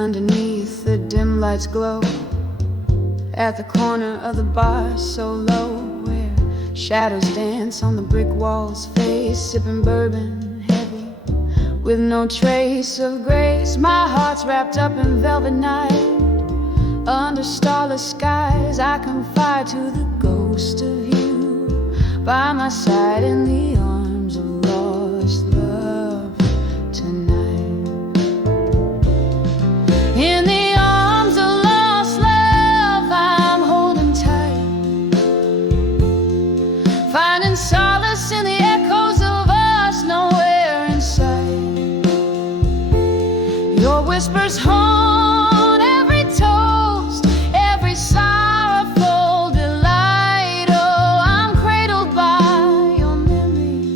underneath the dim light's glow, at the corner of the bar so low, where shadows dance on the brick wall's face, sipping bourbon heavy with no trace of grace. My heart's wrapped up in velvet night, under starless skies. I confide to the ghost of you by my side in the arms of lost love tonight. In the arms of lost love I'm holding tight, finding solace in the echoes of us nowhere in sight. Your whispers haunt every toast, every sorrowful delight. Oh, I'm cradled by your memory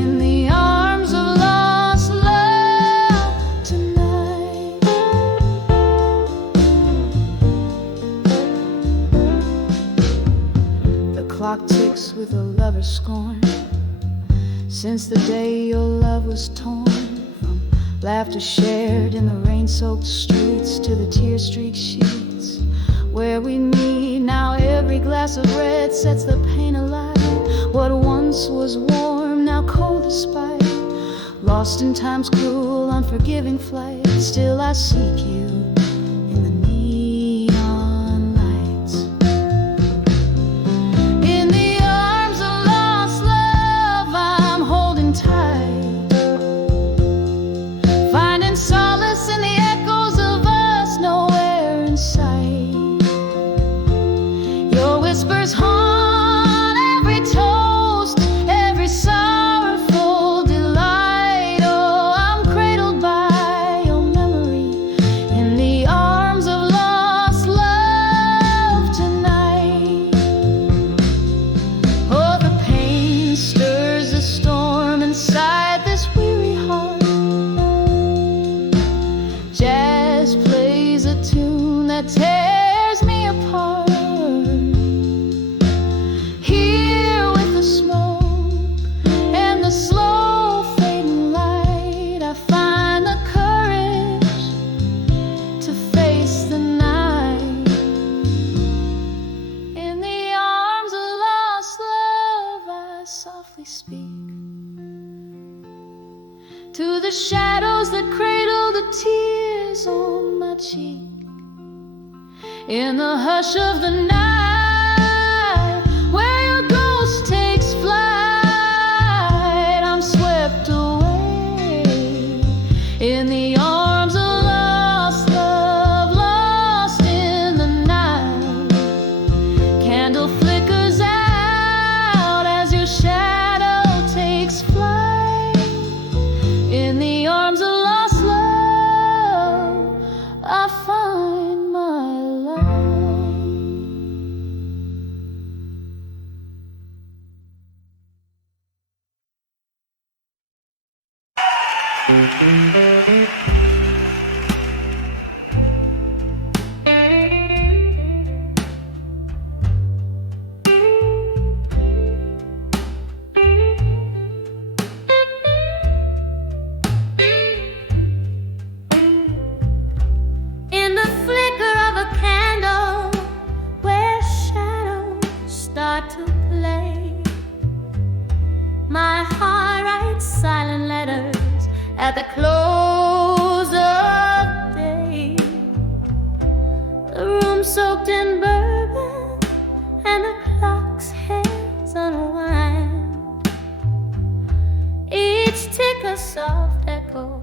in the arms of lost love tonight. The clock ticks with a lover's scorn, since the day your love was torn. Laughter shared in the rain-soaked streets to the tear-streaked sheets where we meet. Now every glass of red sets the pain alight. What once was warm, now cold despite. Lost in time's cruel, unforgiving flight, still I seek you in the neon lights. In the arms of lost love I'm holding tight, solace in the echoes of us nowhere in sight. Your whispers haunt every toast, every sorrowful delight. Oh, I'm cradled by your memory in the arms of lost love tonight. Oh, the pain stirs a storm inside this weary heart. Jazz plays a tune that tears me apart. Here with the smoke and the slow fading light, I find the courage to face the night. In the arms of lost love I softly speak to the shadows that cradle the tears on my cheek. In the hush of the night, where your ghost takes flight, I'm swept away in the arms of lost love, lost in the night. Candle flickers out as your shadow takes flight. In the arms of lost love I find my life. In the flicker of a candle where shadows start to play, my heart writes silent letters at the close of day. The room soaked in bourbon and the clock's hands unwind, each tick a soft echo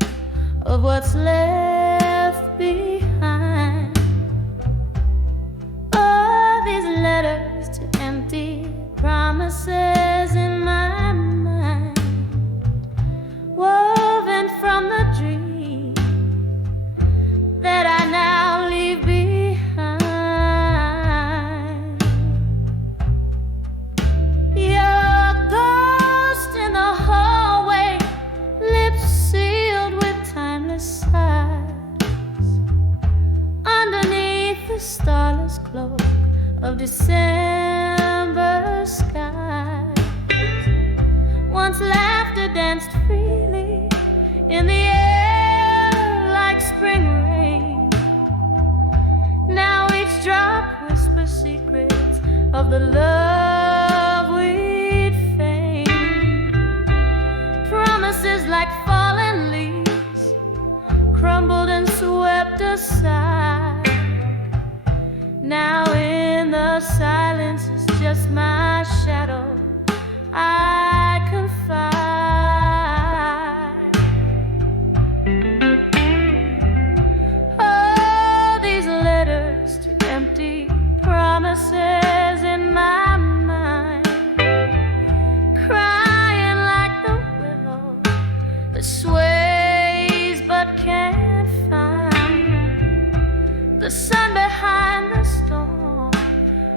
of what's left behind. Oh, these letters to empty promises in my mind, woven from the dream that I now leave behind. Your ghost in the hallway, lips sealed with timeless sighs, underneath the starless cloak of December skies. Once laughter danced freely in the air like spring rain. whisper secrets of the love we'd feigned. Promises like fallen leaves, crumbled and swept aside. Now in the silence it's just my shadow I confide. Oh, these letters to empty promises in my mind, crying like the willow that sways but can't find the sun behind the storm,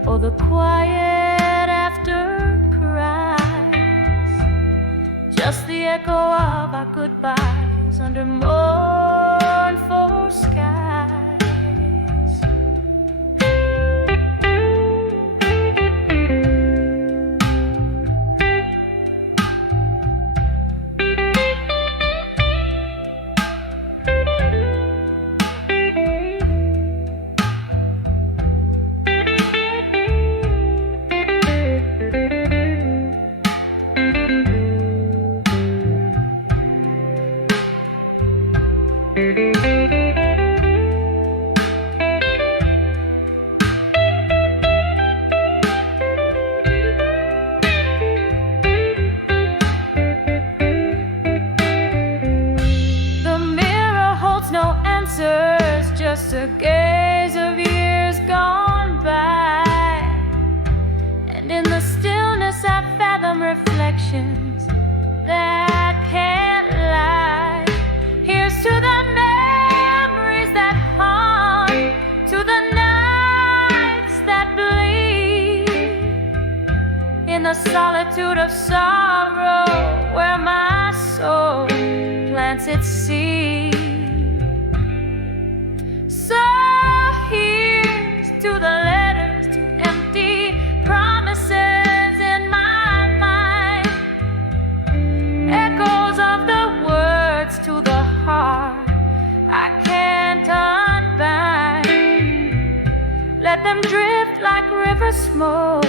or the quiet after cries, just the echo of our goodbyes under mournful skies. Just a gaze of years gone by, and in the stillness I fathom reflections that can't lie. Here's to the memories that haunt, to the nights that bleed in the solitude of sorrow, where my soul plants its seed. So here's to the letters to empty promises in my mind, echoes of the words to the heart I can't unbind. Let them drift like river smoke,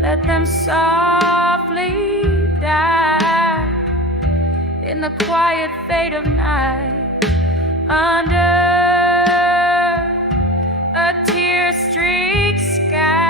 let them softly die in the quiet fade of night, under a tear-streaked sky.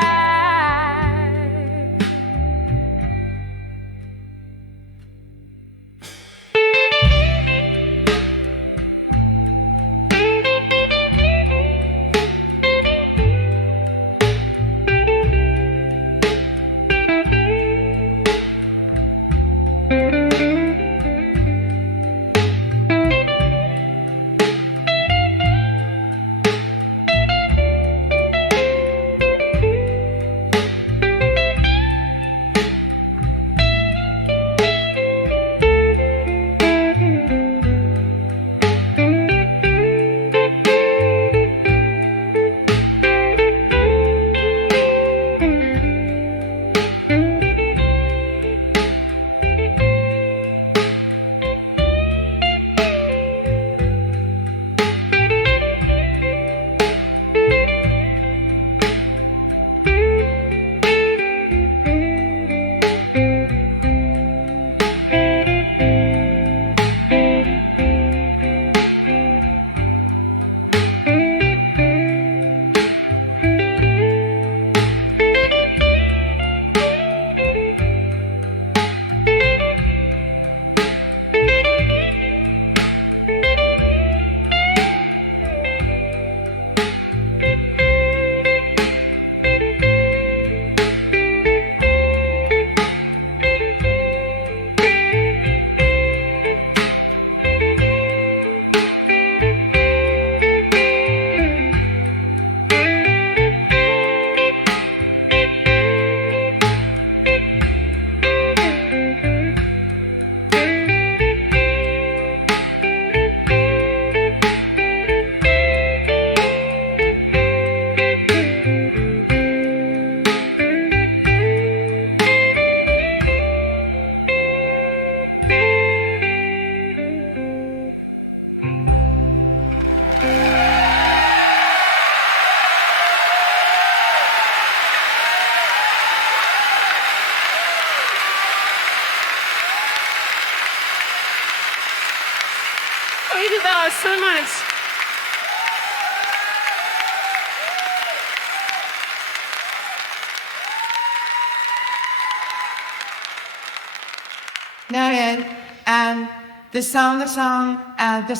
noted, and the song, this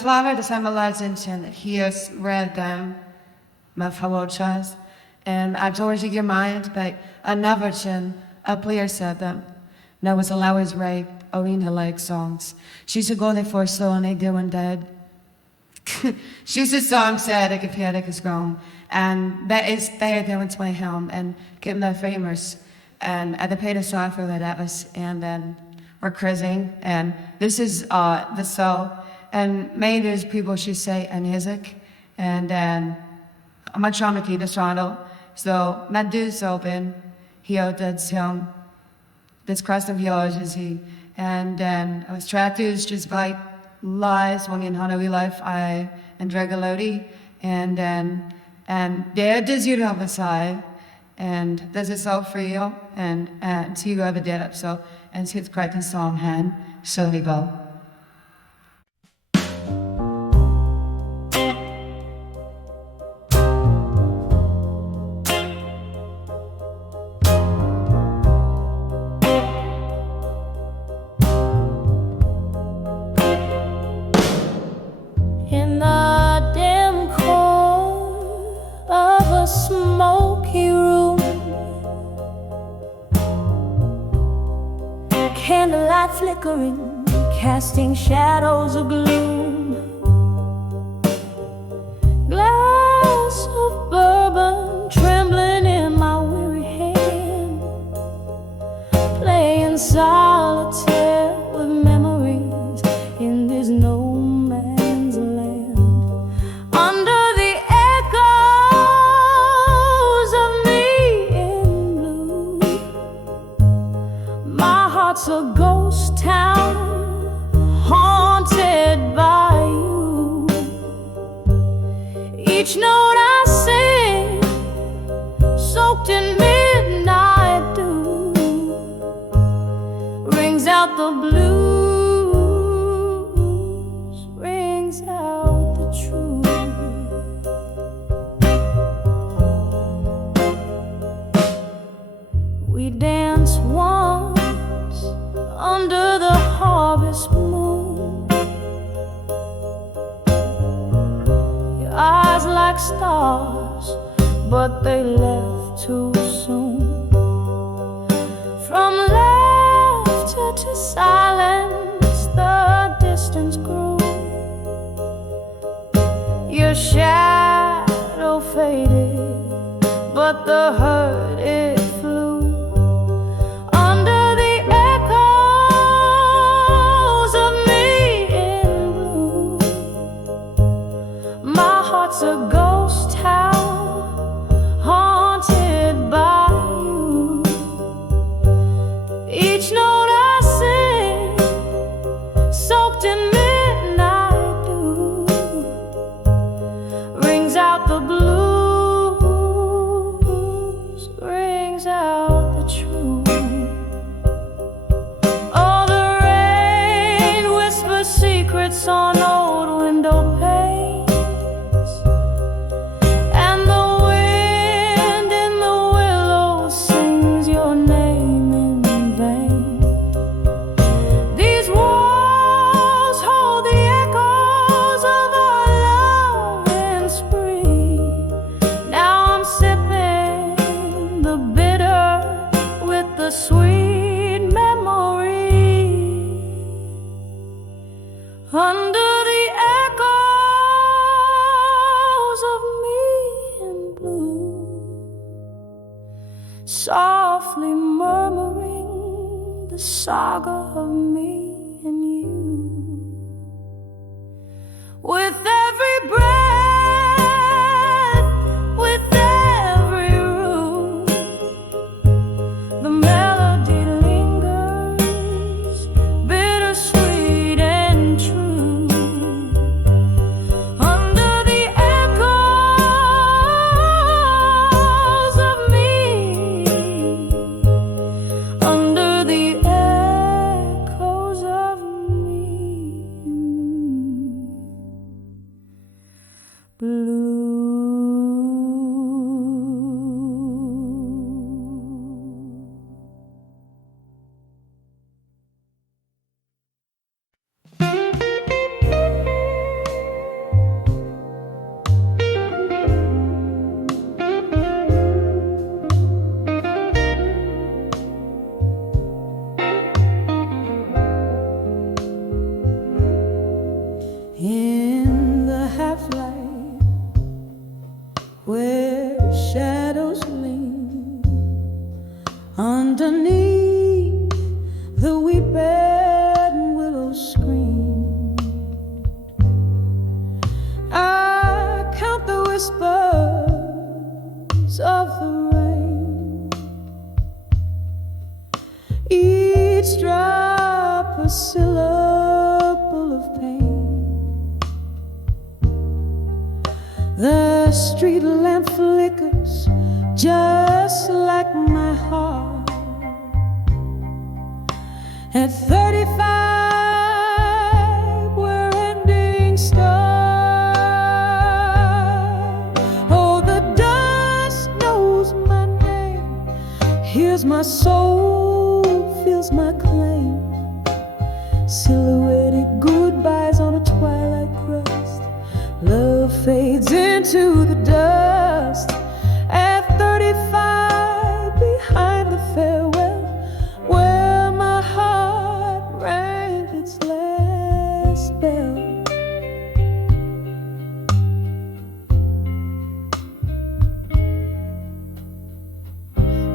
lover, the song Ballads, and he has read them, my favoritas, and I told your mind, but another chin, a player said them. That was Allows Rape, Arena like songs. She's a go there for so and they doing dead. She's a song said, ik heb het gesproken. And that is better than what's my helm, and getting that famous. And I paid a song for that was, and then we're cruising, and this is the soul. And maybe there's people should say a music, and then I'm not trying to keep the channel. So my dude's open, he did him. This crust of yours is he. And then I was trying to just like lies when in Honolulu life I and Dragalodi, and then there does you have a side. And this is all for you, and see you ever did it. So, and it's quite a song, hand. So we go. In the dim core of a smoky room, candlelight flickering, casting shadows of gloom. Glass of bourbon trembling in my weary hand, playing solitaire with memories in this no man's land. Under the echoes of me in blue, my heart's a ghost town, haunted by you. Each note I sing, soaked in midnight dew, rings out the blues, rings out the truth. We dance once under the harvest moon, your eyes like stars, but they left too soon. From laughter to silence, the distance grew. Your shadow faded, but the hurt it flew. Under the echoes of me in blue, my heart's a ghost town, haunted by you. Each note I sing, soaked in midnight dew, rings out the blues, rings out the truth. Oh, the rain whispers secrets on old window panes, and the wind in the willows sings your name in vain. These walls hold the echoes of our love in spring. Now I'm sipping the bitter with the sweet memory. Under the echoes of me in blue, softly murmuring the saga of me and you. With every breath, with every room, the melody lingers, bittersweet and true. Under the echoes of me, under the echoes of me, blue. where shadows lean underneath the weeping willow screen. I count the whispers of the rain, each drop a syllable of pain. The street lamp flickers just like my heart. At 35, where endings start. Oh, the dust knows my name, hears my soul, feels my claim. Silhouetted goodbyes on a twilight crust. Love fades into the dust. At 35, behind the farewell, where my heart rang its last bell.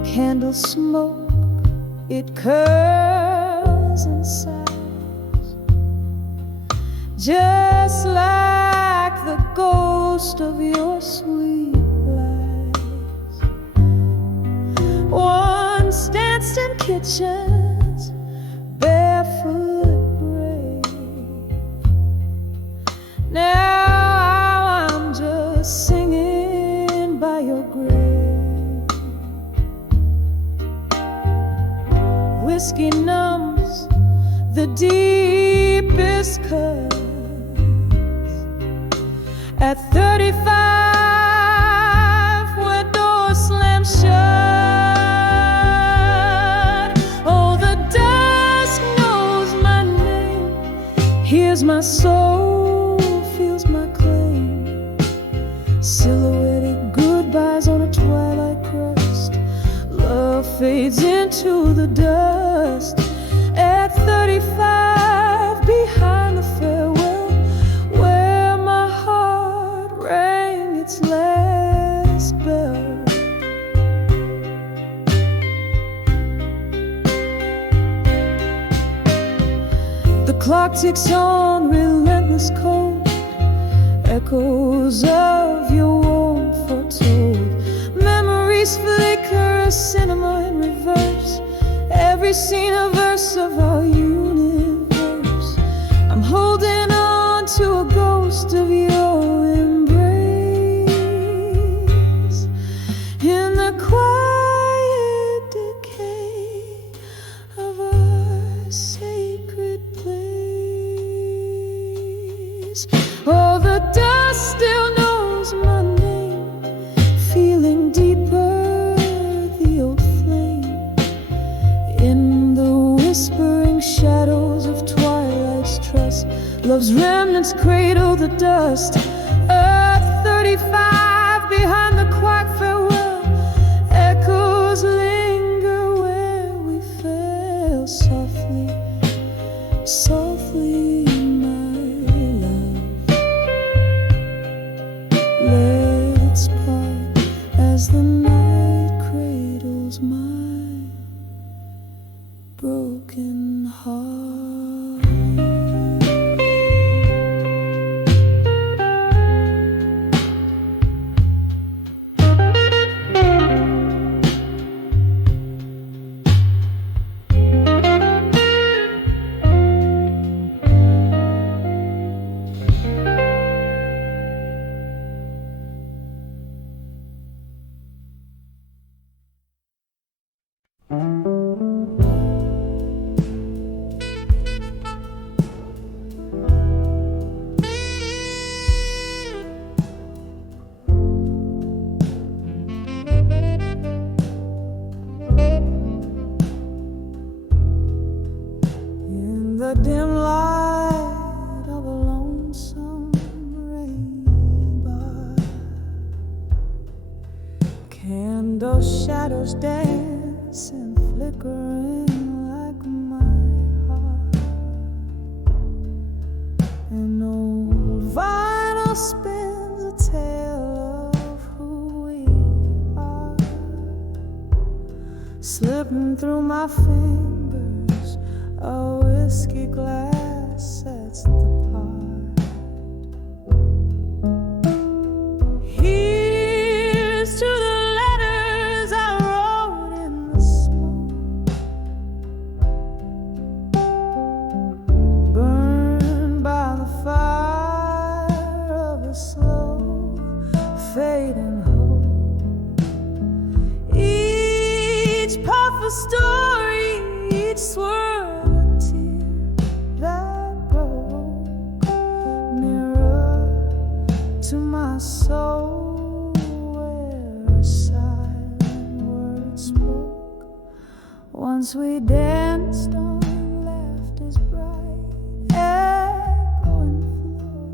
Candle smoke, it curls and sighs, just like the ghost of your sweet lies. Once danced in kitchens, barefoot brave. Now I'm just singing by your grave. Whiskey numbs the deepest cuts. At 35, where doors slam shut. Oh, the dusk knows my name, hears my soul, feels my claim. Silhouetted goodbyes on a twilight crust. Love fades into the dust. At 35, behind the farewell, where my heart rang its last bell. The clock ticks on, relentless cold, echoes of your warmth foretold. Memories flicker, a cinema in reverse. Every scene a verse of our universe. I'm holding on to a ghost of your embrace. In the quiet decay of our sacred place. Oh, the dust still knows my name, feeling deeper the old flame. In the whispering shadows of twilight's trust, love's remnants cradle the dust. At 35, behind the quiet farewell, echoes linger where we fell. Softly, softly, my love, let's part as the night cradles my broken heart. In the dim light of a lonesome rain bar, candle shadows dance and flickering like my heart. An old vinyl spins a tale of who slipping through my fingers. A whiskey glass sets the part. Here's to the letters I wrote in the smoke, burned by the fire of a slow fading hope. Each puff a story, each swirl a tear that broke. Mirror to my soul where a silent word spoke. Once we danced on laughter's bright echoing floor,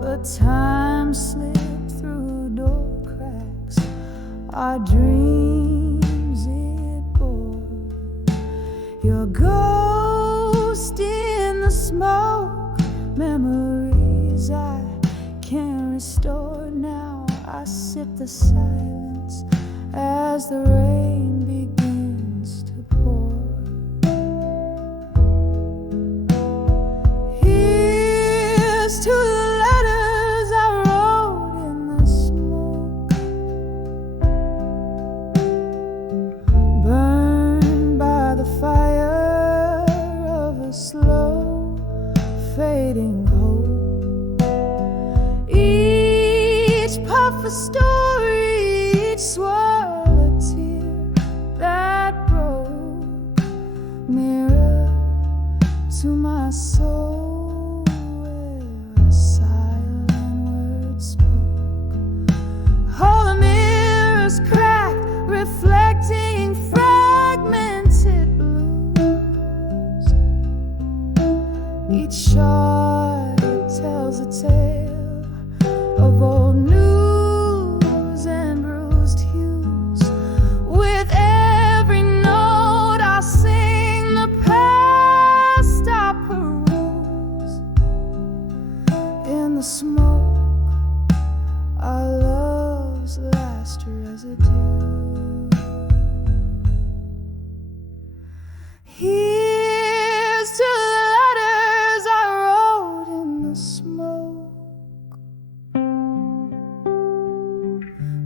but time slipped through door cracks. Our dreams it bore. Your ghost in the smoke, memories I can't restore. Now I sip the silence as the rain begins to pour. Here's to the letters I wrote in the smoke, burned by the fire of a slow fading hope. Each puff a story, each swirl a tear that broke. Mirror to my soul where a silent word spoke. All the mirrors cracked, reflecting fragmented blues. Each shard tells a tale of old news and bruised hues. With every note I sing the past I peruse. In the smoke, our love's last residue. Here's to the letters I wrote in the smoke,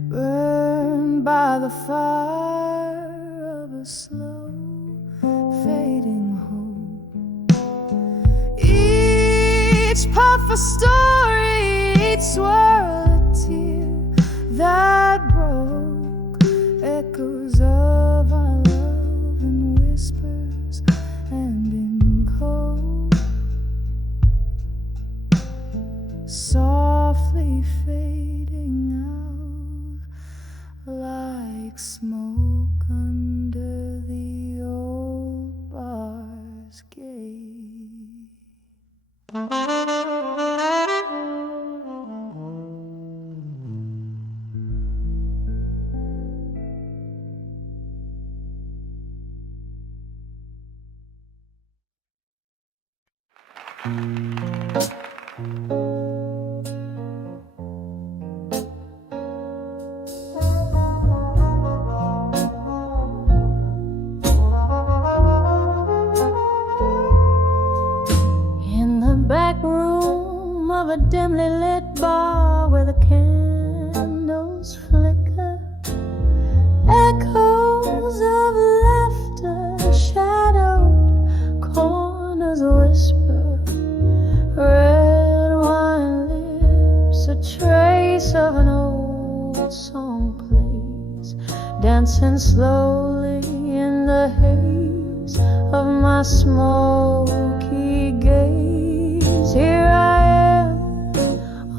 burned by the fire of a slow fading hope. Each puff a story, each swirl a tear that broke. Echoes of our love in whispers and in cold, softly fading out like smoke under the old bar's gate. In the back room of a dimly lit bar where the candles flicker, echoes of laughter, shadowed corners whisper, red wine lips, a trace of an old song plays, dancing slowly in the haze of my smoky gaze. Here I am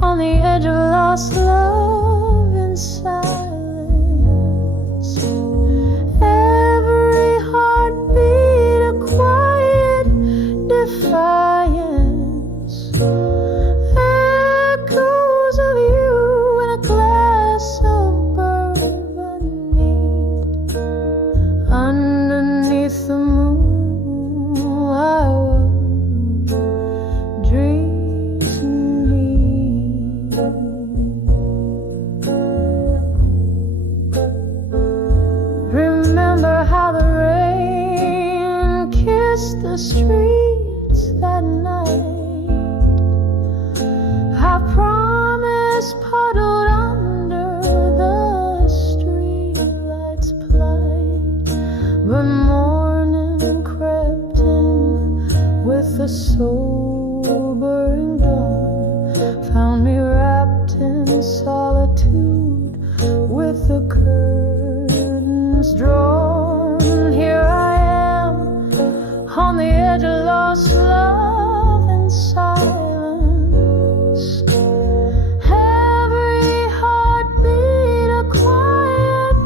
on the edge of lost love in silence. Every heartbeat a quiet defiance. Echoes of you in a glass of bourbon neat. Underneath the moon I was dreaming. found me wrapped in solitude with the curtains drawn. Here I am on the edge of lost love and silence. Every heartbeat a quiet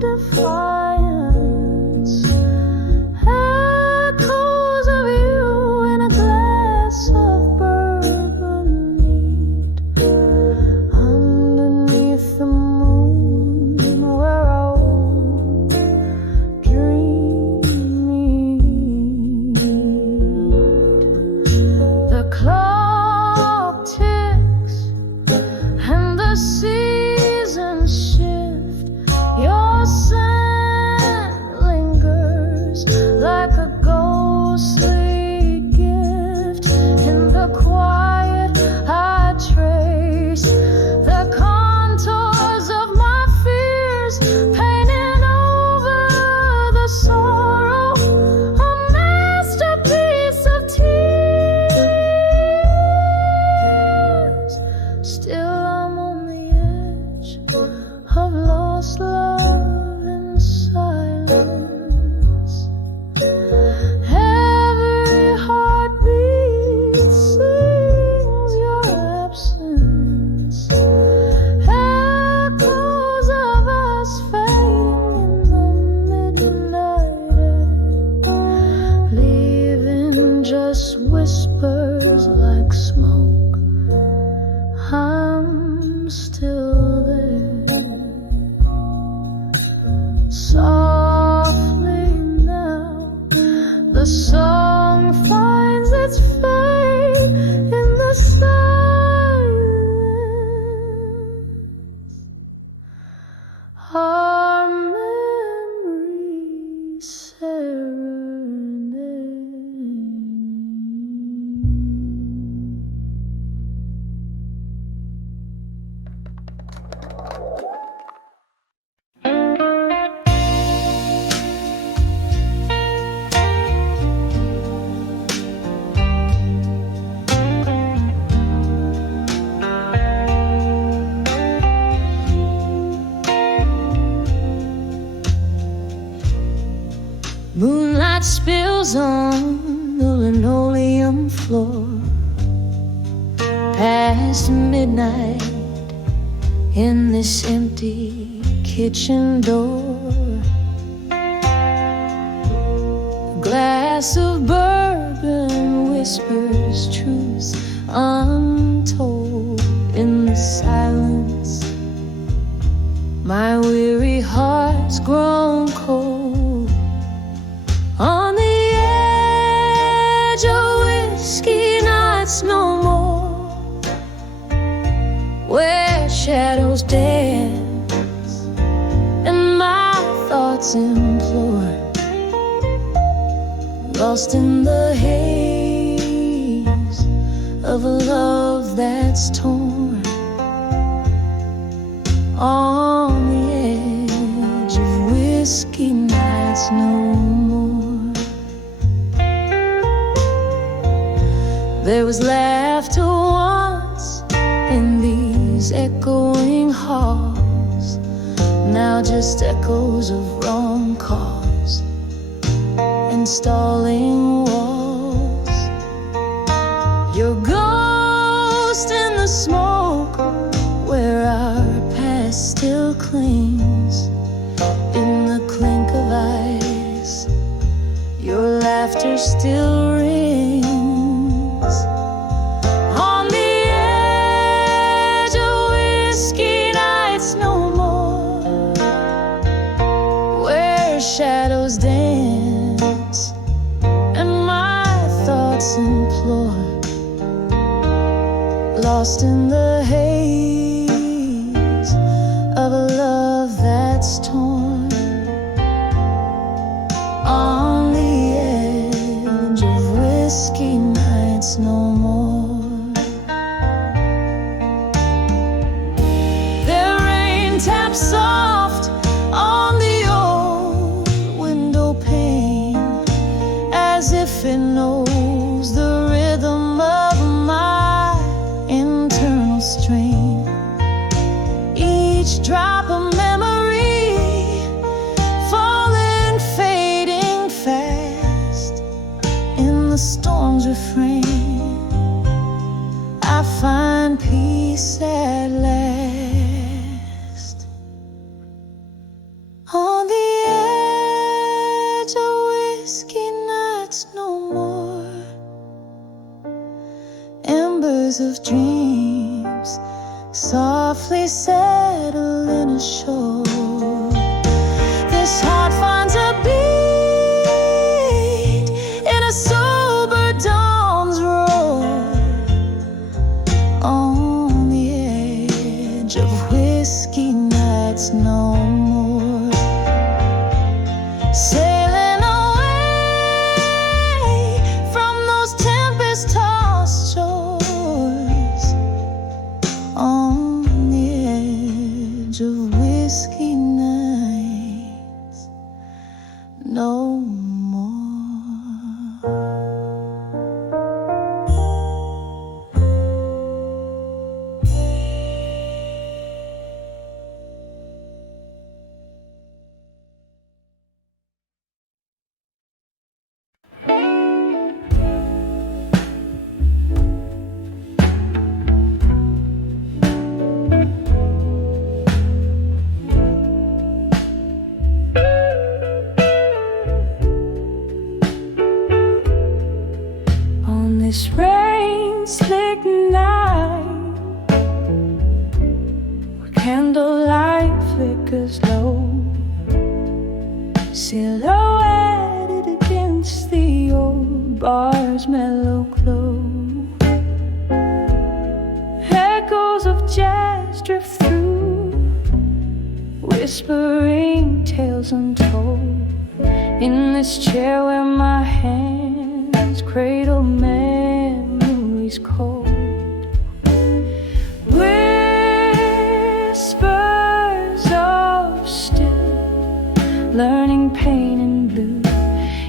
defiance. Echoes of you in a glass of bourbon neat. Underneath the moon where I woke dreaming. The clock ticks and the seasons shift. Your scent lingers like a ghostly gift. In the quiet I trace the contours of my fears, painting over the sorrow, a masterpiece of tears. Still I'm on the edge of lost love and silence. Every heartbeat sings your absence. Echoes of us fading in the midnight air, leaving just whispers like smoke. I'm still there. Softly now, the song finds its fate in the silence. Our memories serenade. Moonlight spills on the linoleum floor past midnight in this empty kitchen door. A glass of bourbon whispers truths untold in the silence. My weary heart's grown cold on the edge of whiskey nights no more, where shadows dance and my thoughts implore, lost in the haze of a love that's torn, on the edge of whiskey nights no more. There was laughter once in these echoing halls, now just echoes of wrong calls and stalling walls. Your ghost in the smoke where our past still clings, in the clink of ice your laughter still rings. On the edge of whiskey nights no more, where shadows dance and my thoughts implore, lost in the haze of a love that's torn, on the edge of whiskey nights no more. Their rain taps soft on the old window pane, as if it knows the rhythm of my internal stream, each drop a memory, falling, fading fast in the storm's refrain. I find peace at last. On the edge of whiskey nights no more, embers of dreams softly settling ashore. This heart finds a beat in a sober dawn's roar. On the edge of whiskey nights no more, sailing away from those tempest-tossed shores. On the edge of whiskey nights no more. On this rain-slick night, where candlelight flickers low, silhouetted against the old bar's mellow glow, echoes of jazz drift through, whispering tales untold. In this chair where my hands cradle memories cold, whispers of still, learning pain and blue.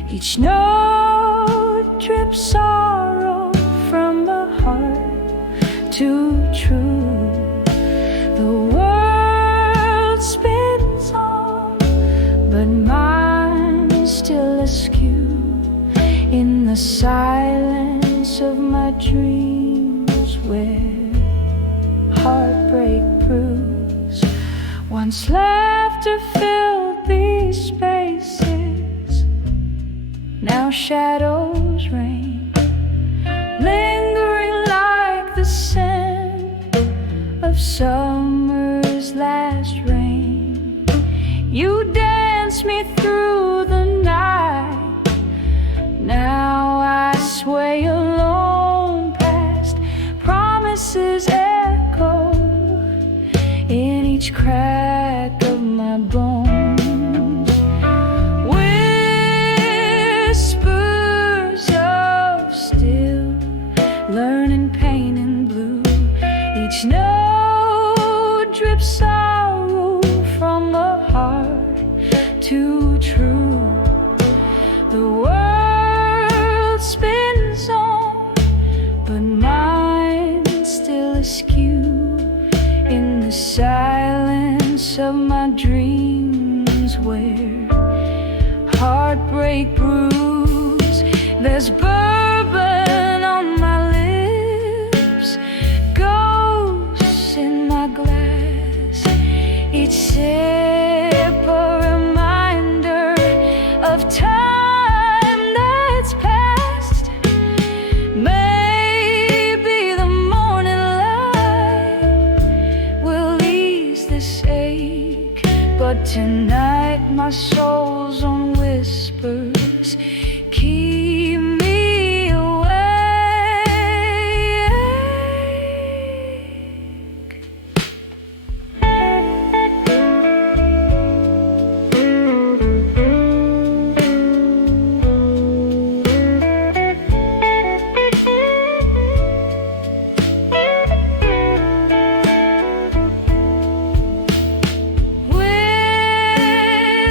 Each note drips sorrow from the heart to true. The world spins on, but mine is still askew. In the silence of my dreams, where heartbreak brews, once laughter filled these spaces, now shadows reign, lingering like the scent of summer's last rain. You dance me through the night. Now I sway alone past promises echo in each crack of my bones. Whispers of still, learning pain and blue. Each note drips sorrow from the heart to true. The world spins on, but mine still askew. In the silence of my dreams, where heartbreak brews, there's bourbon on my lips, ghosts in my glass. Each sip a reminder of time that's past. Maybe the morning light will ease this ache, but tonight my soul's on whispers keep me awake.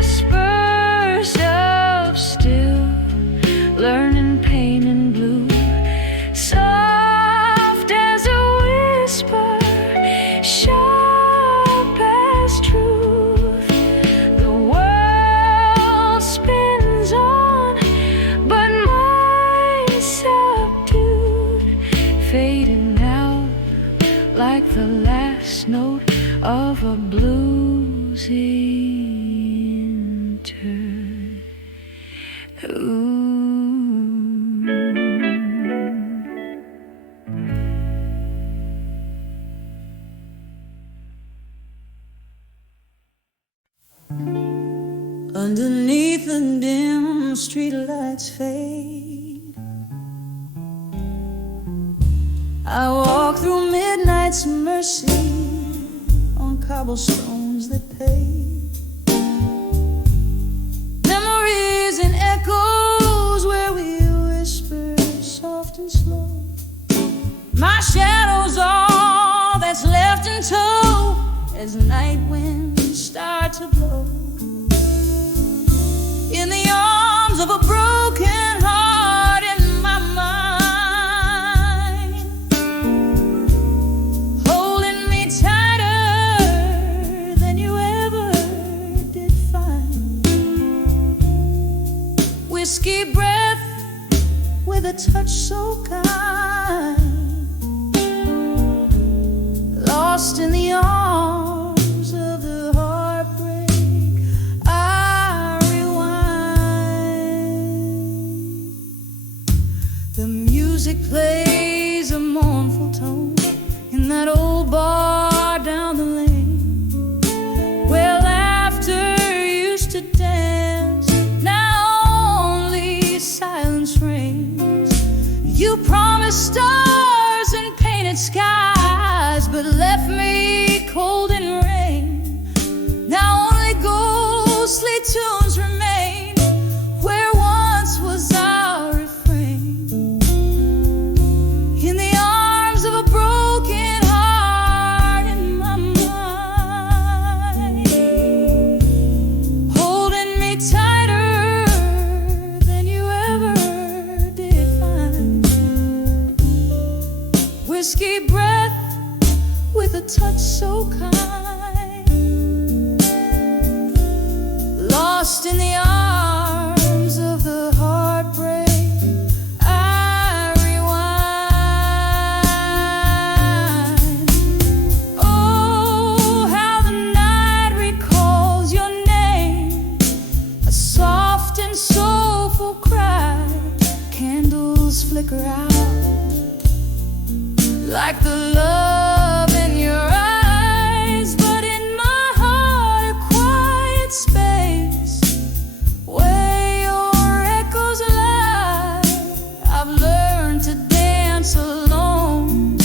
Whispers of still, the last note of a bluesy interlude. Underneath the dim streetlights fade, I walk through midnight's mercy on cobblestones that pave. Memories and echoes where we whisper soft and slow. My shadow's all that's left in tow as night winds start to blow. In the arms of a broken heart in my mind, holding me tighter than you ever did find. Whiskey breath with a touch so kind, lost in the arms of the heartbreak. The music plays a mournful tone in that old bar down the lane, where laughter used to dance, now only silence reigns. You promised stars and painted skies, but left me cold in rain. Now only ghostly tunes remain where once was our refrain. In the arms of a broken heart in my mind, holding me tighter than you ever did find. Whiskey breath with a touch so kind, lost in the arms of the heartbreak. I rewind. Oh, how the night recalls your name, a soft and soulful cry. Candles flicker out like the love in your eyes, but in my heart a quiet space where your echoes lie. I've learned to dance alone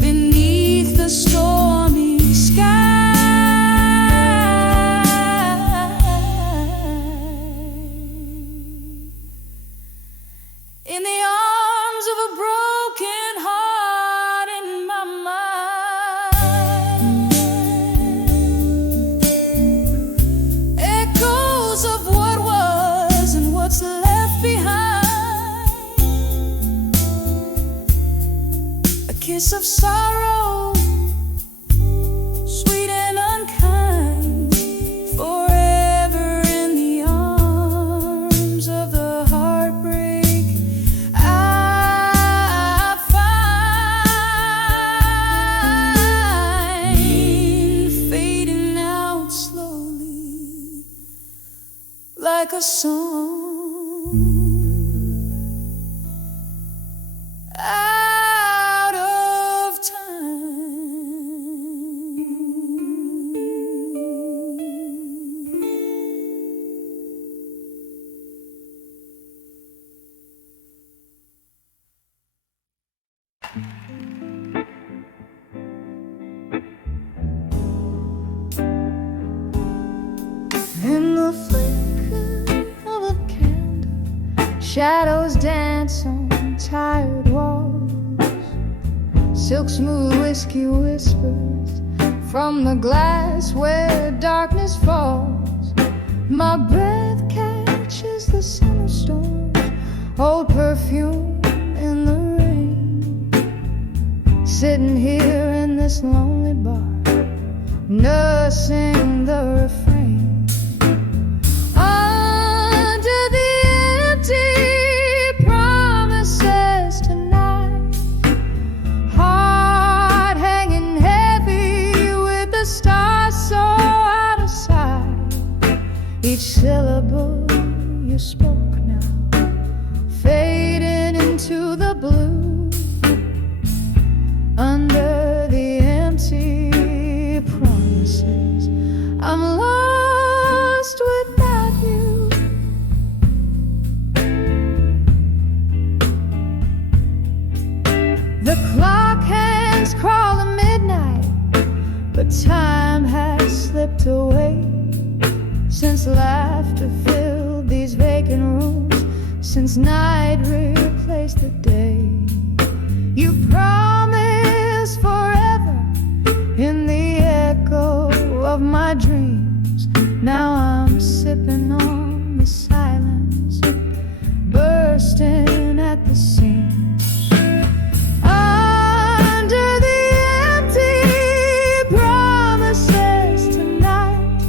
beneath the stormy sky. In the arms of a broken heart in my mind, echoes of what was and what's left behind. A kiss of sorrow, sweet and unkind, forever in the arms of the heartbreak. I find fading out slowly like a song out of time. In the flicker of a candle, shadows dance on tired walls. Silk smooth whiskey whispers from the glass where darkness falls. My breath catches the summer storm, old perfume in the rain. Sitting here in this lonely bar, nursing the refrain. Under the empty promises tonight, heart hanging heavy but time has slipped away since laughter filled these vacant rooms, since night replaced the day. You promised forever in the echo of my dreams. Now I'm sipping on the silence, bursting at the seams. Under the empty promises tonight,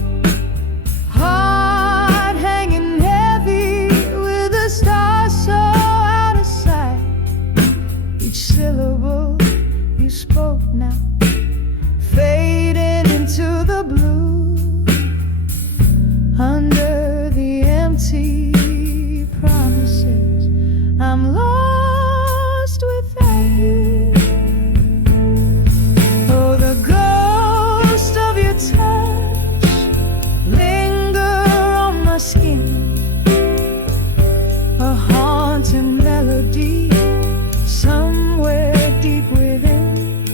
heart hanging heavy with the stars so out of sight. Each syllable you spoke now fading into the blue. Under the empty promises, I'm lost without you. Oh, the ghost of your touch linger on my skin, a haunting melody somewhere deep within.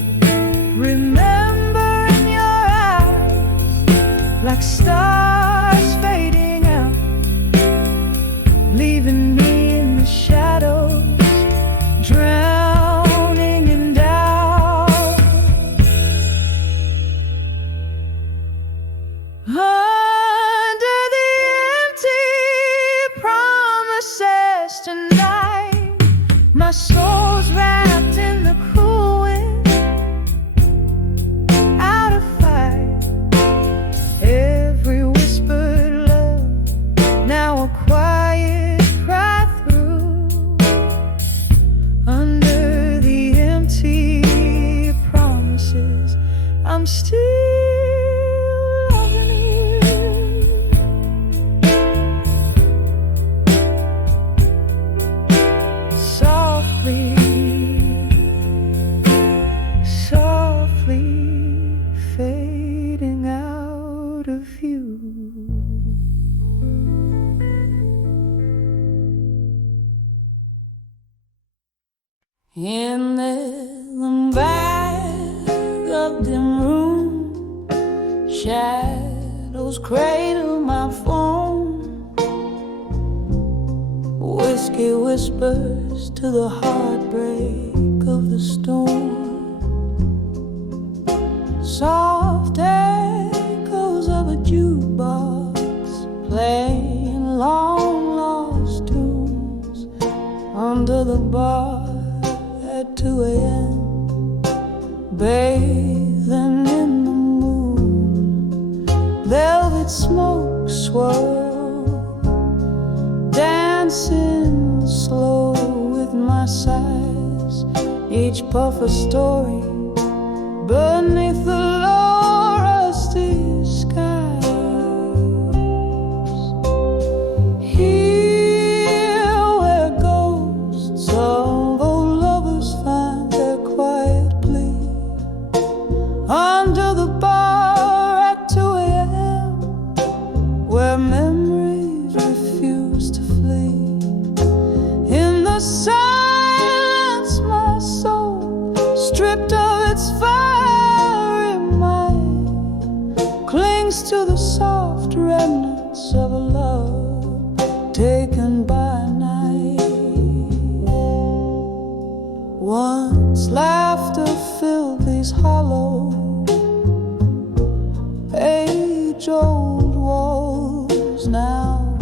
Remember in your eyes, like stars fading out, leaving me in the shadows, drowning in doubt. Under the empty promises tonight, my soul's wrapped in the cool wind, out of fire. Every whispered love, now a quiet cry through. Under the empty promises, I'm still loving you. Softly, softly fading out of view. In the back of the room, shadows cradle my phone. Whiskey whispers to the heartbreak of the storm. Soft echoes of a jukebox playing long lost tunes under the bar at 2 a.m. bathing in the moon. Velvet smoke swirl, dancing slow with my sighs. Each puff a story beneath the low rusty skies. Here where ghosts of old lovers find their quiet plea, under the bar at 2 a.m. where memories refuse to flee. In the silence my soul, stripped of its fiery might, clings to the soft remnants of a love taken by night. Once laughter filled these hollow, age-old walls. Now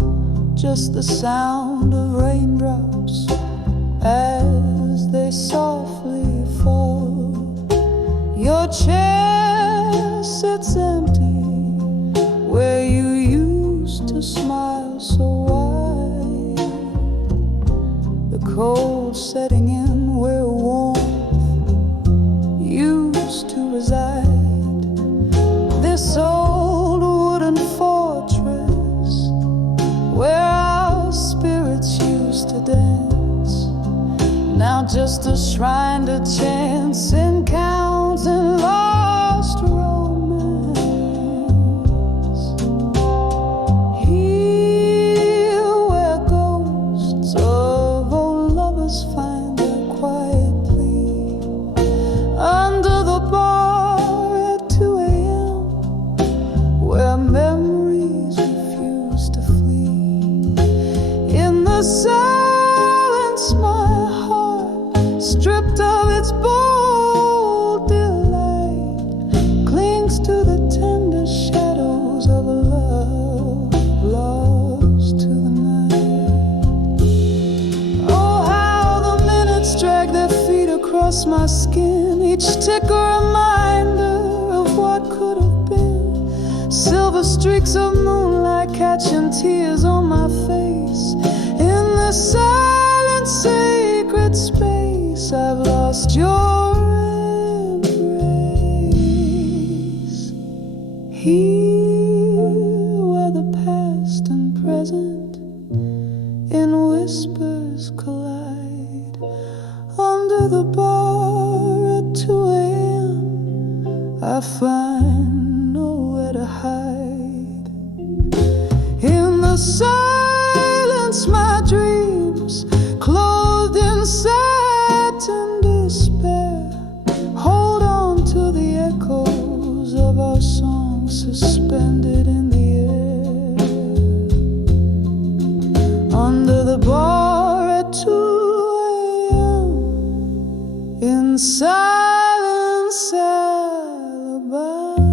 just the sound of raindrops as they softly fall. Your chair sits empty where you used to smile so wide. The cold setting in where warmth used to reside. This old wooden fortress where our spirits used to dance, now just a shrine to chance encounters and lost romance. Here where ghosts of old lovers find their quiet plea, under the bar at 2 a.m. each tick a reminder of what could have been. Silver streaks of moonlight catching tears on my face. In this silent, sacred space, I've lost your embrace. Here, where the past and present in whispers collide, under the bar at 2 a.m. I find nowhere to hide. In the silence, my dreams, clothed in satin despair, hold on to the echoes of our song suspended in the air. Under the bar at 2 a.m. in silence I'll abide,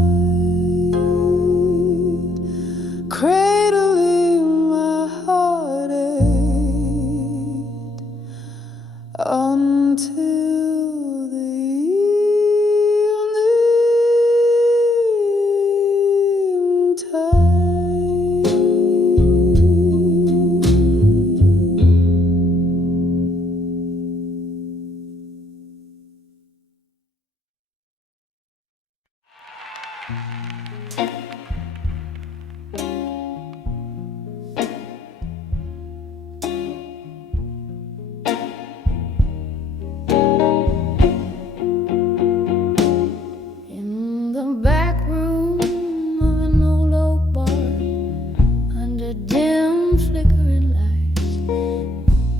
cradling my heartache until the evening tide. In the back room of an old oak bar, under dim flickering lights,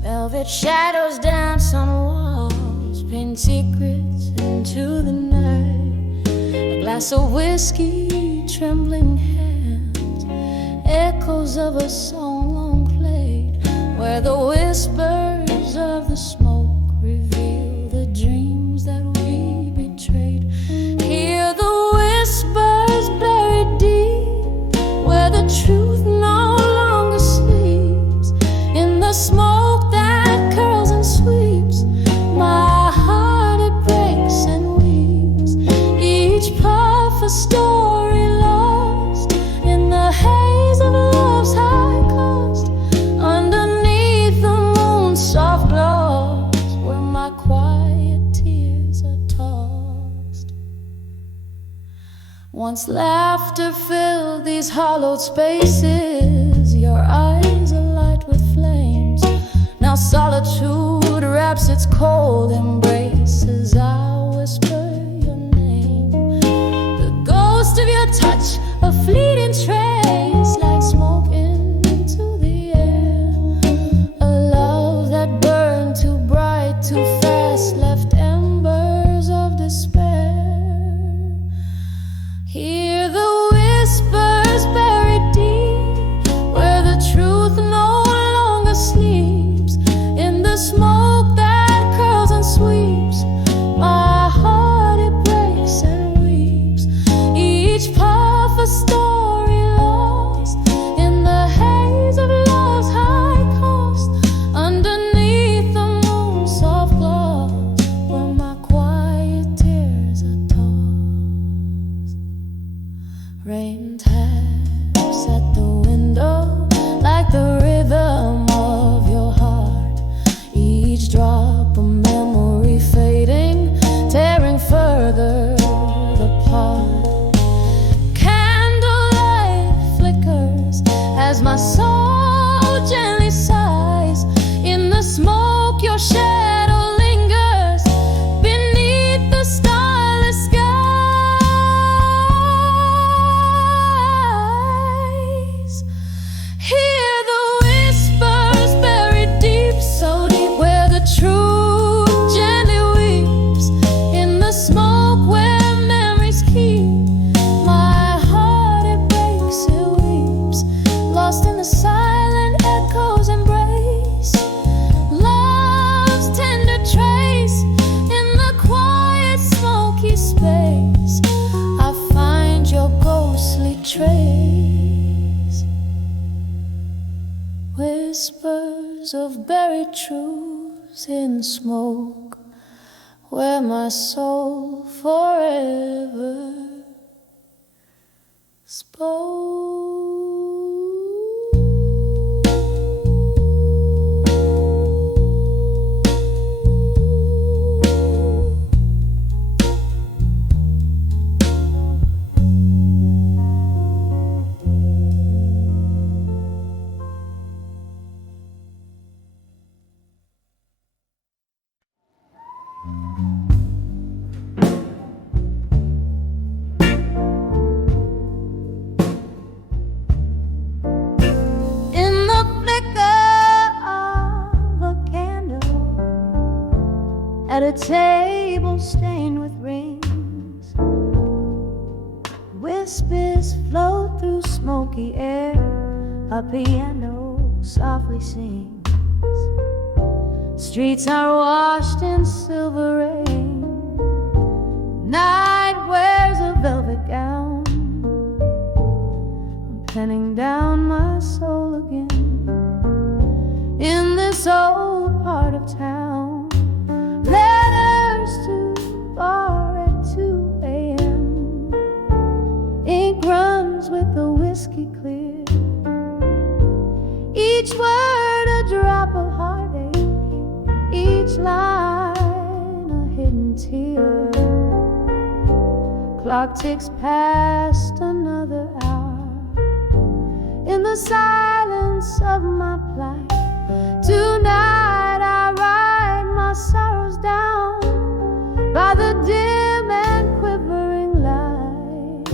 velvet shadows dance on walls, paint secrets into the night. A glass of whiskey, trembling hands, echoes of a song long played, where the whispers of the smoke reveal the dreams that we betrayed. Hear the whispers buried deep, where the truth no longer sleeps. In the smoke that curls and sweeps, my heart it breaks and weeps. Each puff a story lost in the haze of love's high cost. Underneath the moon's soft glows, where my quiet tears are tossed. Once laughter filled these hollowed spaces, your eyes alight with flames. Now solitude wraps its cold embrace as I whisper your name. The ghost of your touch, a fleeting trace, like smoke into the air. A love that burned too bright, too fast, left embers of despair. Hear the whispers buried deep, where the truth no longer sleeps. In the smoke that curls and sweeps, my heart it breaks and weeps. Each puff a story lost in the haze of love's high cost. Underneath the moon's soft glow, where my quiet tears are tossed. Rain taps at the window like the rhythm of your heart. Each drop a memory fading, tearing further apart. Candlelight flickers as my soul gently sighs. In the smoke your shadow lingers beneath the starless skies. Hear the whispers buried deep, so deep, where the truth gently weeps. In the smoke where memories keep, my heart it breaks, it weeps. Lost in the silent echoes embrace, love's tender trace. In the quiet smoky space, I find your ghostly trace. Whispers of buried truths in smoke, where my soul forever spoke. At a table stained with rings, whispers float through smoky air. A piano softly sings. Streets are washed in silver rain. Night wears a velvet gown. I'm penning down my soul again in this old part of town. Letters to bar at 2 a.m. Ink runs with the whiskey clear. Each word a drop of heartache, each line a hidden tear. Clock ticks past another hour in the silence of my plight. Tonight I ride my sorrows down by the dim and quivering light.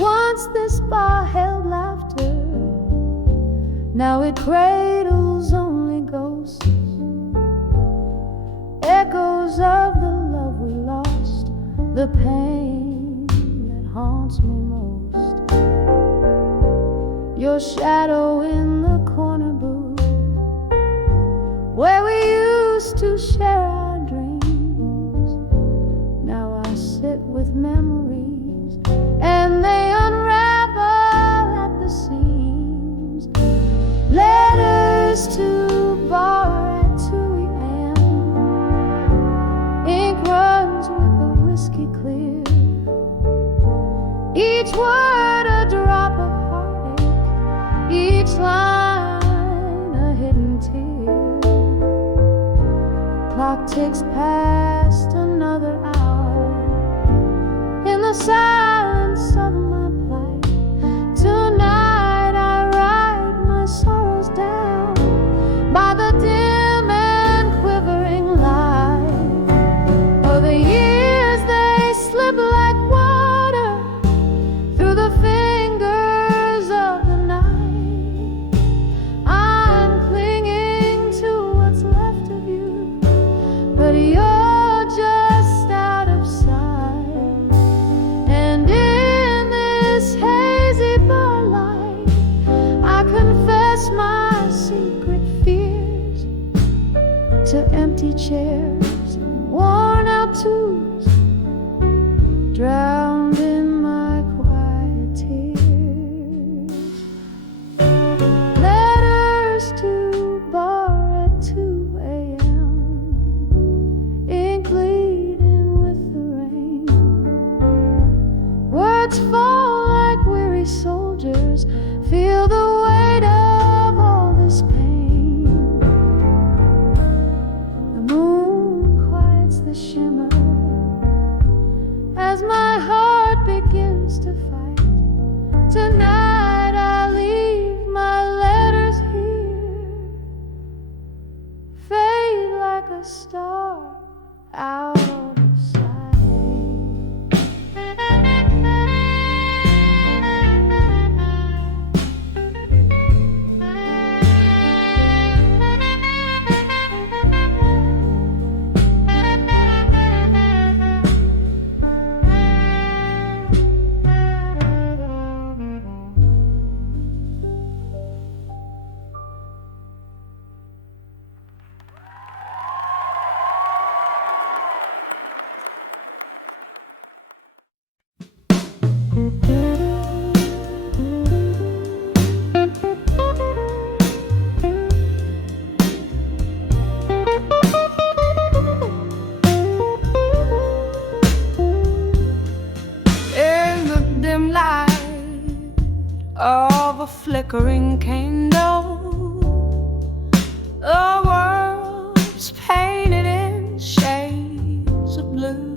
Once this bar held laughter, now it cradles only ghosts, echoes of the love we lost, the pain that haunts me most. Your shadow in the corner booth, where we used to share our dreams. Now I sit with memories, and they unravel at the seams. Letters to bar at 2 a.m. Ink runs with the whiskey clear. Each word a drop of heartache, each line a hidden tear. Clock ticks past another hour in the silence of my plight. Tonight I ride my sorrows down by the dim and quivering light. Oh, the years they slip like water through the fingers of the night. I'm clinging to what's left of you, but you're just out of sight. And in this hazy bar light, I confess my secret fears to empty chairs and worn out tunes, drowned in my quiet tears. Letters to bar at 2 a.m. Ink bleeding with the rain. Words fall like weary soldiers, feel the weight of all this pain. The moon quiets the shimmer as my heart begins to fight. Tonight I leave my letters here, fade like a star out of sight. flickering candle. The world's painted in shades of blue.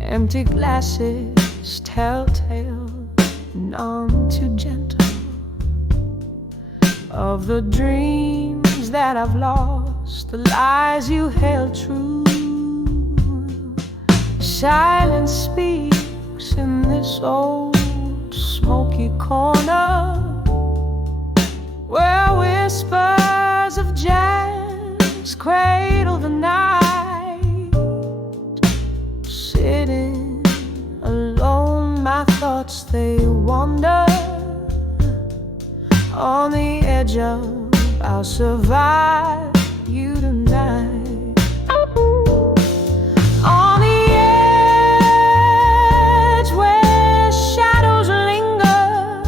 Empty glasses, telltale, none too gentle, of the dreams that I've lost, the lies you held true. Silence speaks in this old smoky corner, where whispers of jazz cradle the night. Sitting alone, my thoughts they wander on the edge of I'll survive you tonight. On the edge where shadows linger,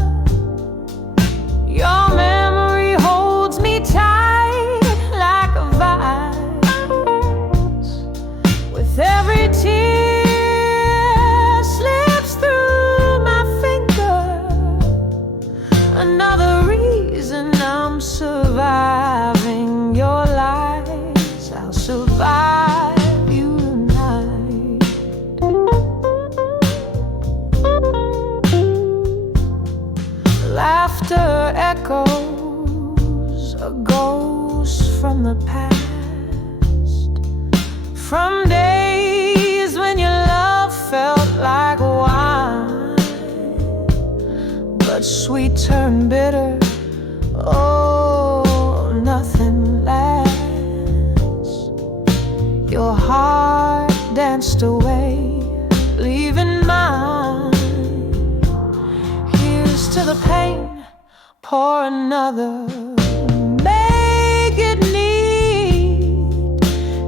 your memory holds me tight like a vice. With every tear slips through my finger, another reason I'm surviving your lies. I'll survive you tonight. Laughter echoes, a ghost from the past, from days when your love felt like wine, but sweet turned bitter. Oh, nothing lasts. Your heart danced away, leaving mine. Here's to the pain, pour another. Make it neat.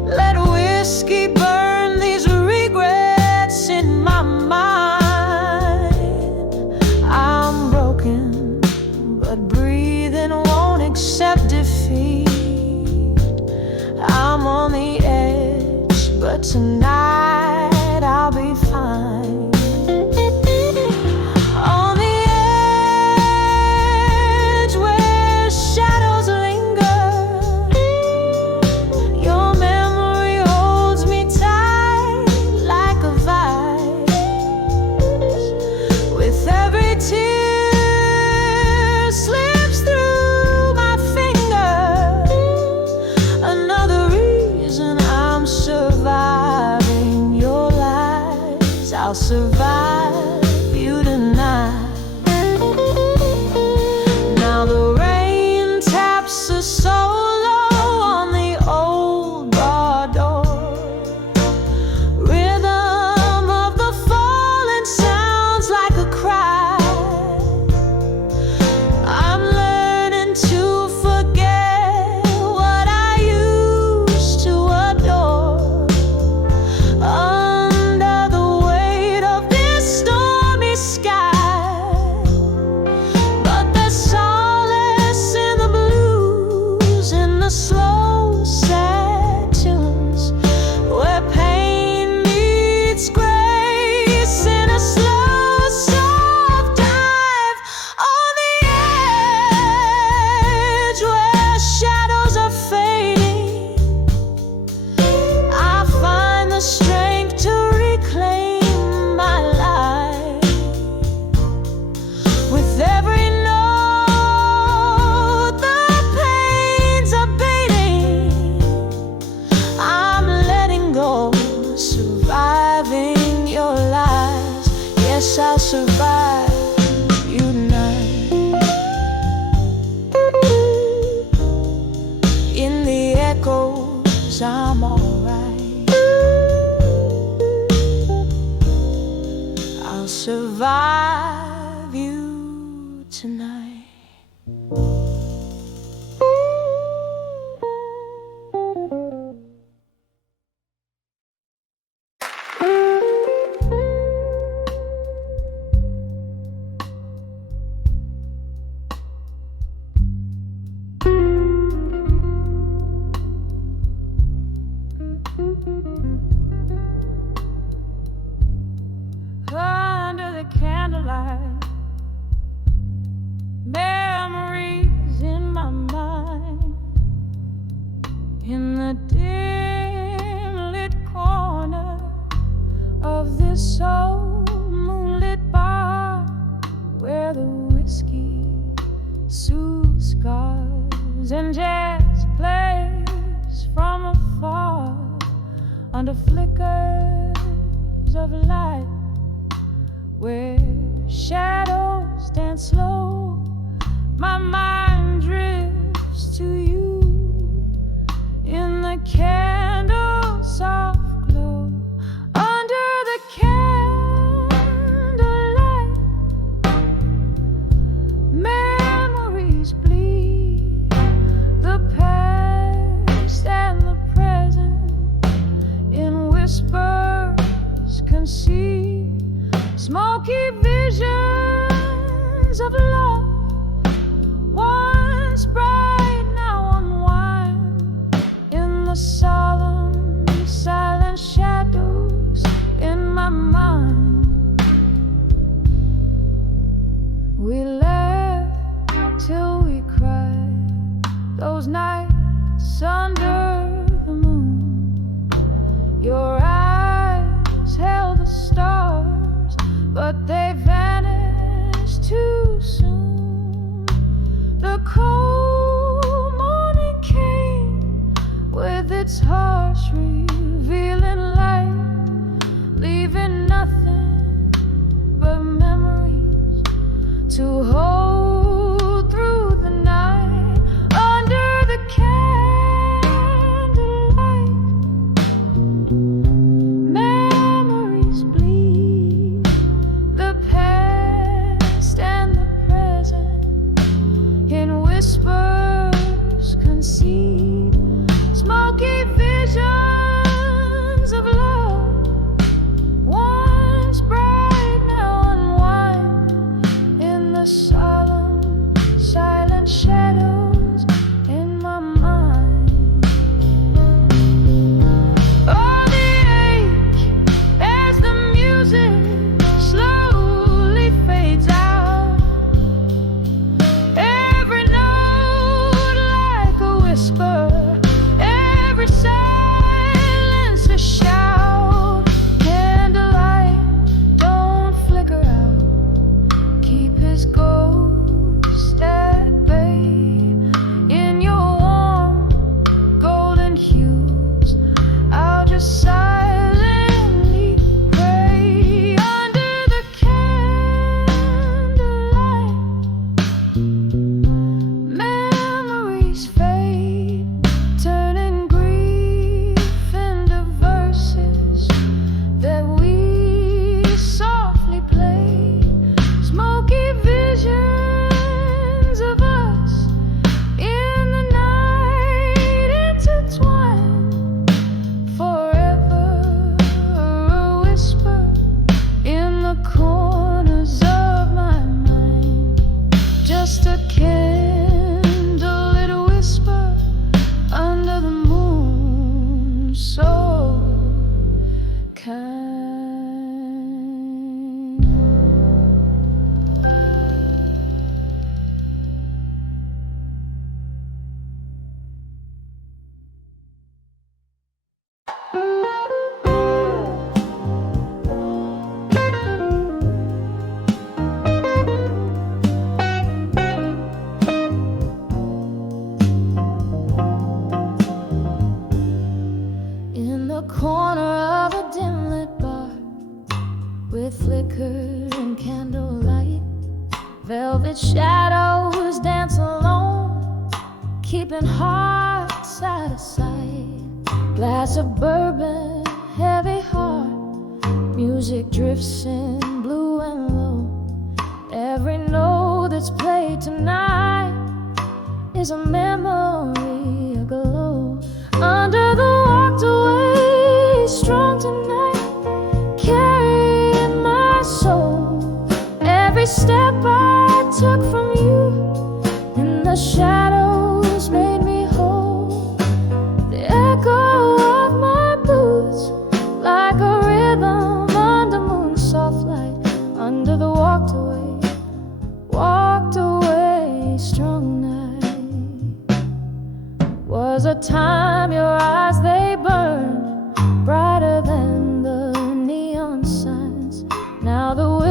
Let whiskey burn these regrets in my mind. I'm broken, but breathing won't accept defeat. I'm on the edge, but tonight I'll be fine. On the edge where shadows linger, your memory holds me tight like a vice. With every tear slips through my finger, another reason I'm surviving your lies. I'll survive you tonight. Now the rain taps a solo on the old bar door. Rhythm of the falling sounds like a cry. I'm learning to forget what I used to adore. Under the weight of this stormy sky, but there's solace in the blues, in the slow, sad tunes, where pain meets grace in a slow, soft dive. On the edge where shadows are fading, I find the strength to reclaim my life. With every note, the pain's abating. I'm letting go, surviving your lies. Yes, I'll survive you tonight. In the echoes, I'm alright. I'll survive you tonight. Under the candlelight, in the dim lit corner of this old moonlit bar, where the whiskey soothes scars and jazz plays from afar under flickers of light, where shadows dance slow. My mind drifts to you in the candle soft glow. Under the candlelight, memories bleed, the past and the present in whispers concede, smoky visions of love, once bright, now unwind in the solemn, silent shadows in my mind. We laughed till we cried those nights under the moon. Your eyes held the stars, but they vanished too soon. The cold morning came with its harsh revealing light, leaving nothing but memories to hold through the night. Under the candlelight, memories bleed, the past and the present in whispers concede, smoky visions of love, once bright, now unwind in the solemn, silent shadows in my mind. Oh, the ache as the music slowly fades out, every note like a whisper, every silence a shout. Candlelight, don't flicker out, keep his ghost at bay in your warm golden hues. I'll just silently pray. Under the candlelight, memories fade, turning grief into verses that we softly play, smoky visions of us in the night, intertwined forever, a whisper in the corners of my mind, just a candlelit whisper under the moon, so kind. In the corner of a dim lit bar, with flicker and candlelight, velvet shadows dance alone, keeping hearts out of sight. Glass of bourbon, heavy heart, music drifts in blue and low. Every note that's played tonight is a memory aglow. Under the walked away, strong tonight, carrying my soul. Every step I took from you in the shadows made me whole. The echo of my boots, like a rhythm under moon soft light. Under the walked away strong night.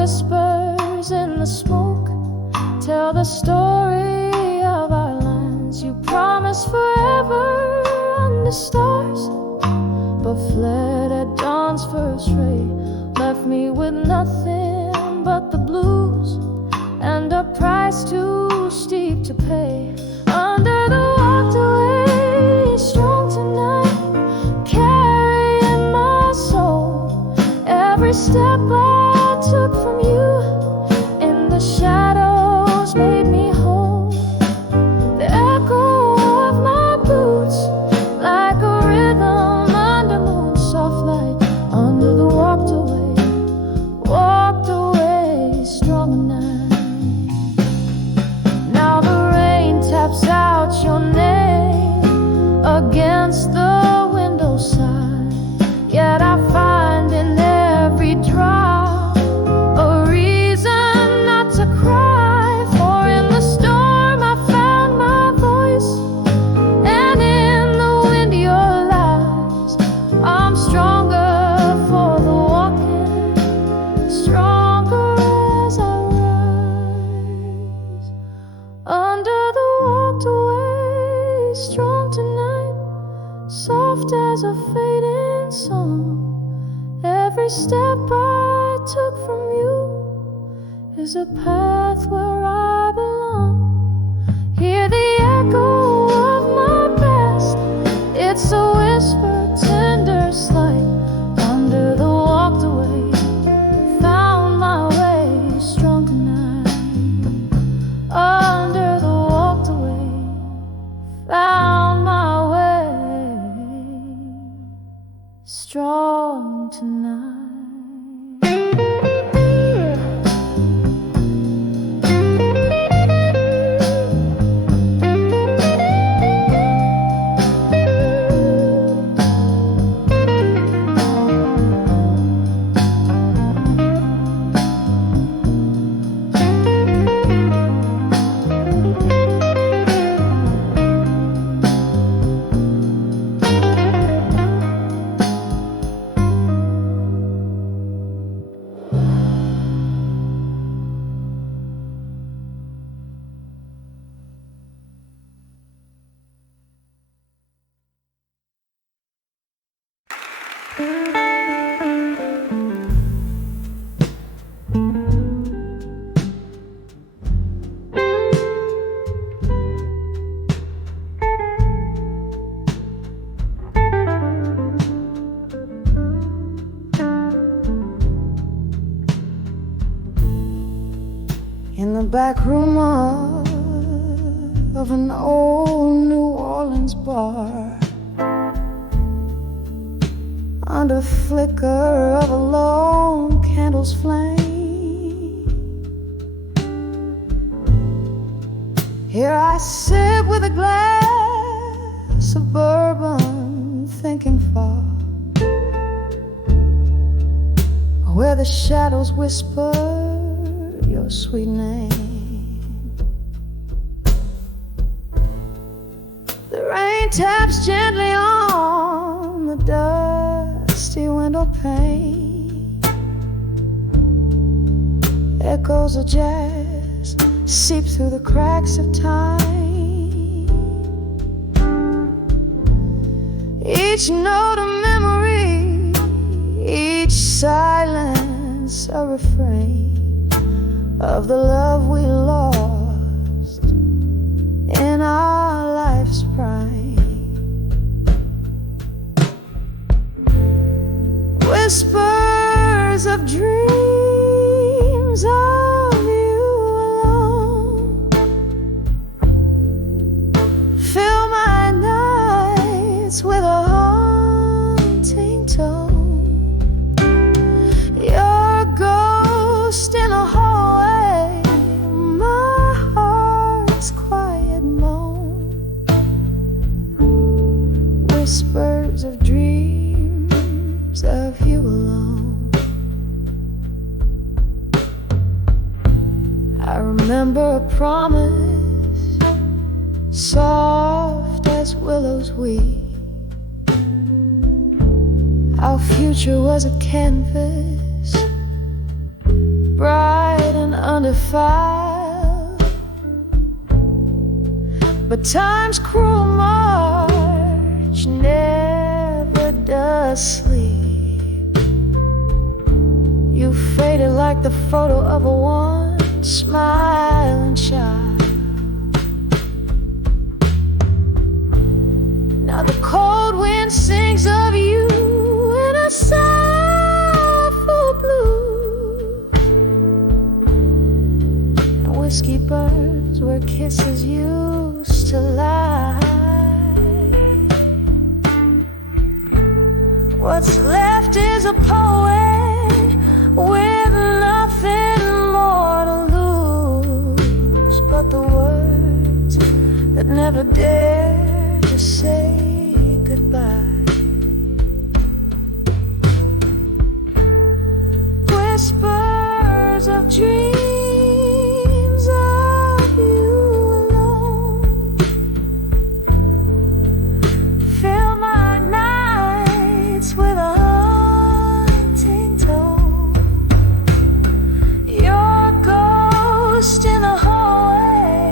whispers in the smoke tell the story of our lands. You promised forever under stars, but fled at dawn's first ray. Left me with nothing but the blues and a price too steep to pay. Under the walked away, strong tonight, carrying my soul. Every step I took from you in the shadows made me whole. The echo of my boots like a rhythm under moon soft light. Under the walked away, strong night. Now the rain taps out your name against the window side, yet I find in every drop a reason not to cry. For in the storm I found my voice, and in the wind your lies. I'm stronger for the walking, stronger as I rise. Under the walked away, strong tonight, soft as a fading song. Every step I took from you is a path where I belong. Hear the echo of my past, it's a whisper, tender, slight. Under the walked away, found my way, strong tonight. Under the walked away, found my way, strong tonight. In the back room of an old New Orleans bar, under flicker of a lone candle's flame, here I sit with a glass of bourbon, thinking far, where the shadows whisper your sweet name. The rain taps gently on the dusty window pane. Echoes of jazz seep through the cracks of time. Each note a memory, each silence a refrain of the love we lost in our life's prime. Whispers of dreams of you alone fill my nights with a haunting tone. Your ghost in a hallway, my heart's quiet moan. Whispers of dreams of you alone. I remember a promise, soft as willows weep. Our future was a canvas, bright file, but time's cruel march never does sleep. You faded like the photo of a once smiling child. Now the cold wind sings of you in a sorrowful blue, and whiskey burns where kisses used to lie. What's left is a poet with nothing more to lose but the words that never dare to say goodbye. Whispers of dreams of you alone fill my nights with a haunting tone. Your ghost in the hallway,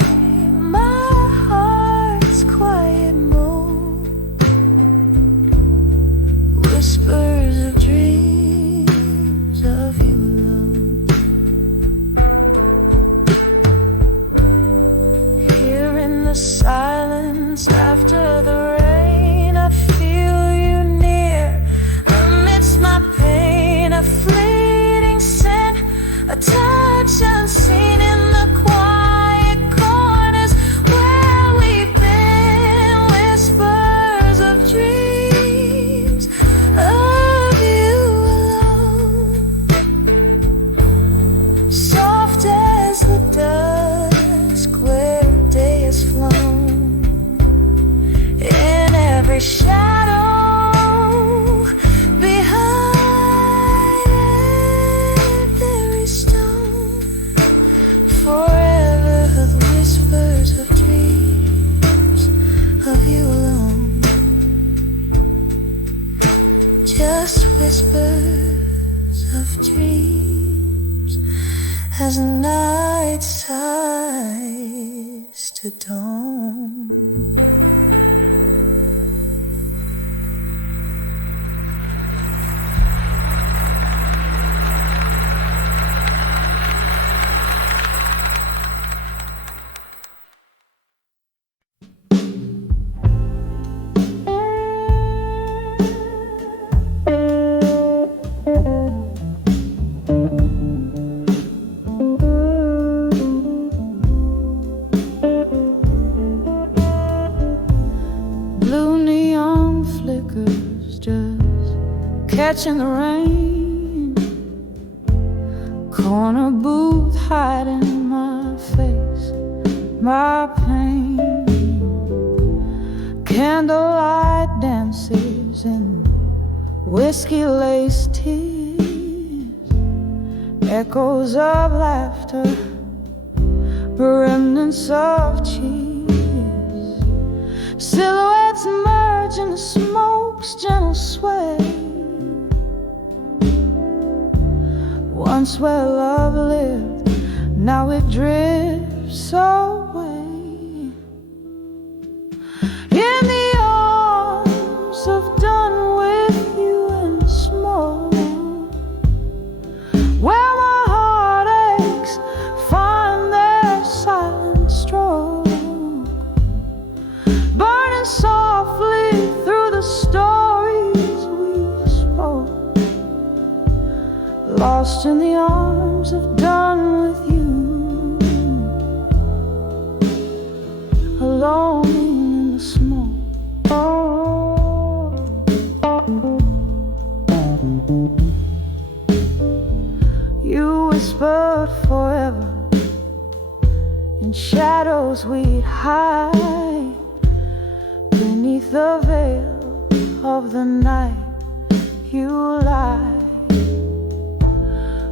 my heart's quiet moan. Whispers of dreams of you alone. Here in the silence after the rain, I feel you near amidst my pain. A fleeting scent, a touch unseen in the quiet corners where we've been. Whispers of dreams of you alone, soft as the dusk where day has flown. In every shadow, behind every stone, forever the whispers of dreams of you alone. Just whispers of dreams as night sighs to dawn. Blue neon flickers just catching the rain. Corner booth hiding my face, my pain. Candlelight dances in whiskey-laced tears, echoes of laughter, remnants of cheese. Silhouettes merge in the smoke's gentle sway. Once where love lived, now it drifts away. In the arms of done with you and small, where my heartaches find their silent stroke, burning softly through the stories we spoke. Lost in the arms of done with you, alone in the smoke. You whispered forever in shadows we'd hide beneath the veil of the night. You lied.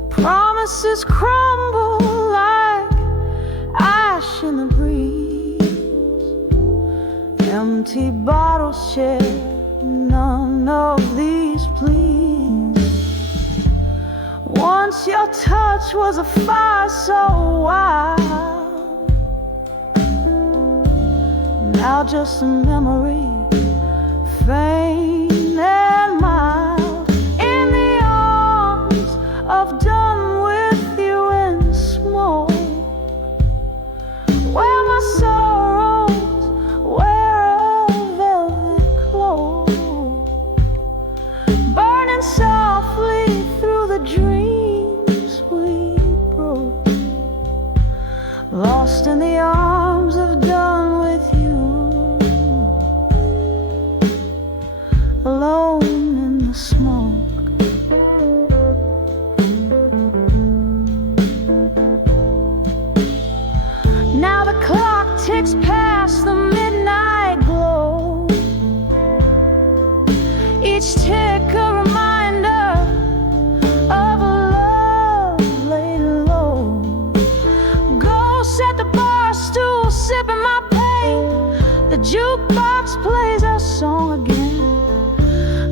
Promises crumble like ash in the breeze. Empty bottles share none of these pleas. One Once your touch was a fire so wild, now just a memory, faint and mild, in the arms of done with you in smoke, where my sorrows wear a velvet cloak, burning softly through the dreams we broke, lost in the arms of done with you, alone in the smoke. Now the clock ticks past the midnight glow, each tick a reminder of a love laid low. Ghosts at the bar stool sipping my pain, the jukebox plays our song again,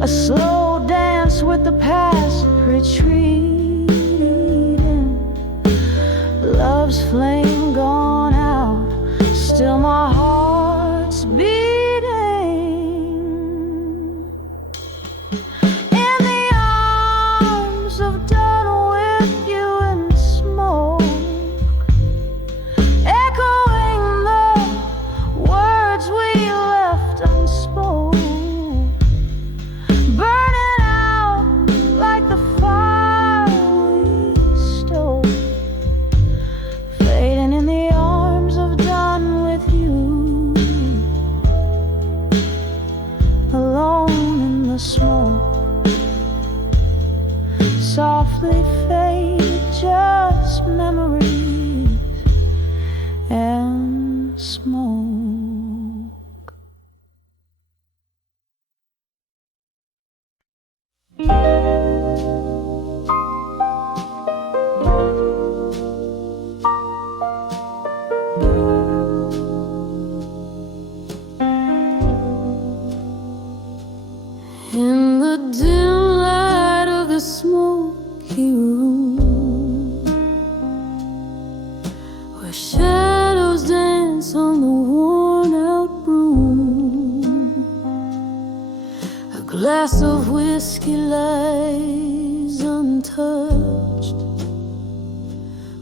a slow dance with the past retreating, love's flame gone out, still my heart's beating, in the arms of done with you in smoke, echoing the words we left unspoken, burning out like the fire we stole, fading in the arms of done with you, alone in the smoke. Softly fade just memories and smoke. In the dim light of the smoky room, where shadows dance on the worn-out broom, a glass of whiskey lies untouched,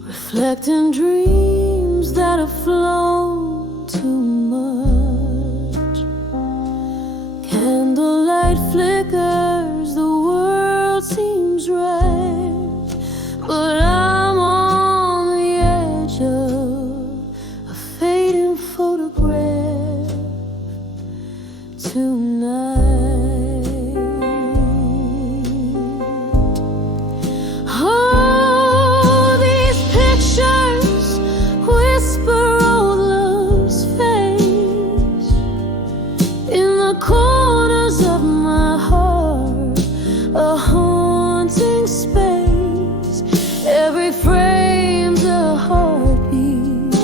reflecting dreams that have flown too much. Candlelight flickers, the world seems right, but I'm on the edge of a fading photograph tonight. Oh, these pictures whisper old love's face in the corners of my heart, a haunting space. Every frame's a heartbeat,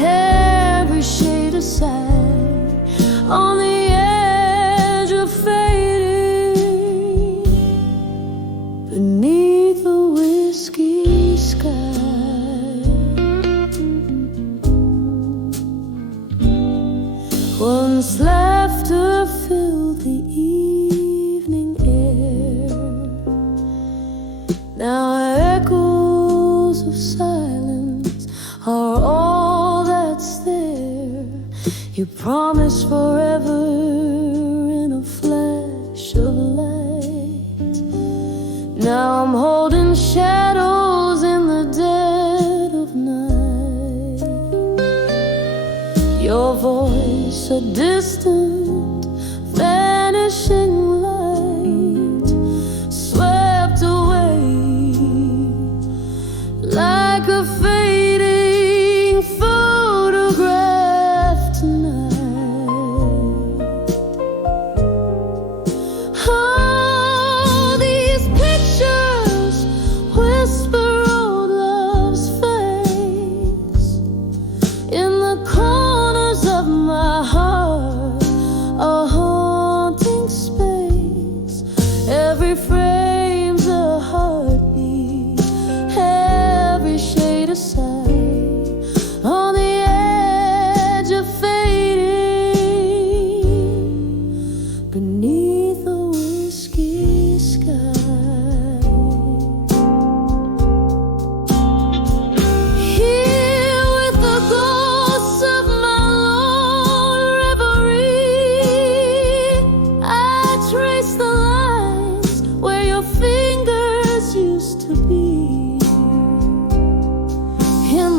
every shade a sigh, on the edge of fading, beneath the whiskey sky. Once laughter filled the evening air, now echoes of silence are all that's there. You promised forever in a flash of light. Now I'm holding shadows in the dead of night. Your voice, a distant, vanishing light, swept away like a fading photograph tonight. Oh, these pictures whisper old love's face in the corners of my heart,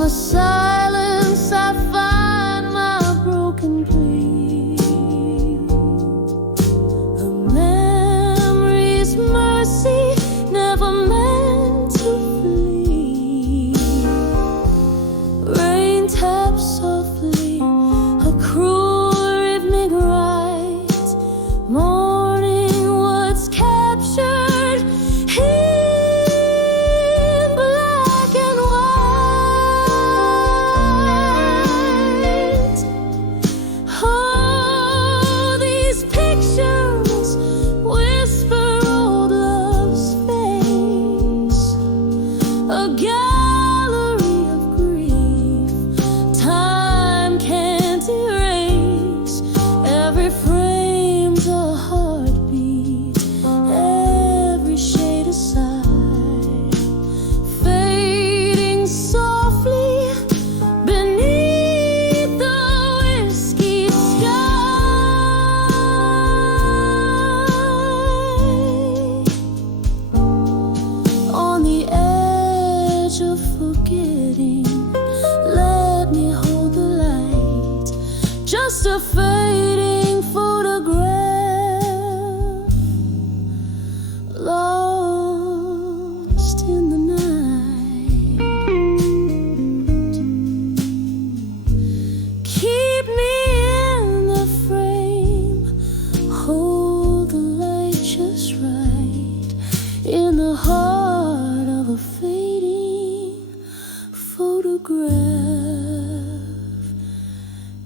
the silence I find my broken plea. A memory's mercy never meant to flee. Rain taps softly, a cruel rhythmic rise. Morning woods captured in black and white. Oh, these pictures whisper old love's face. A gallery of grief time can't erase. Every frame's a heartbeat, every shade aside, fading softly beneath the whiskey sky. On the edge of forgetting, let me hold the light. Just a fading photograph, lost in the night. Keep me in the frame, hold the light just right, in the heart of a fading photograph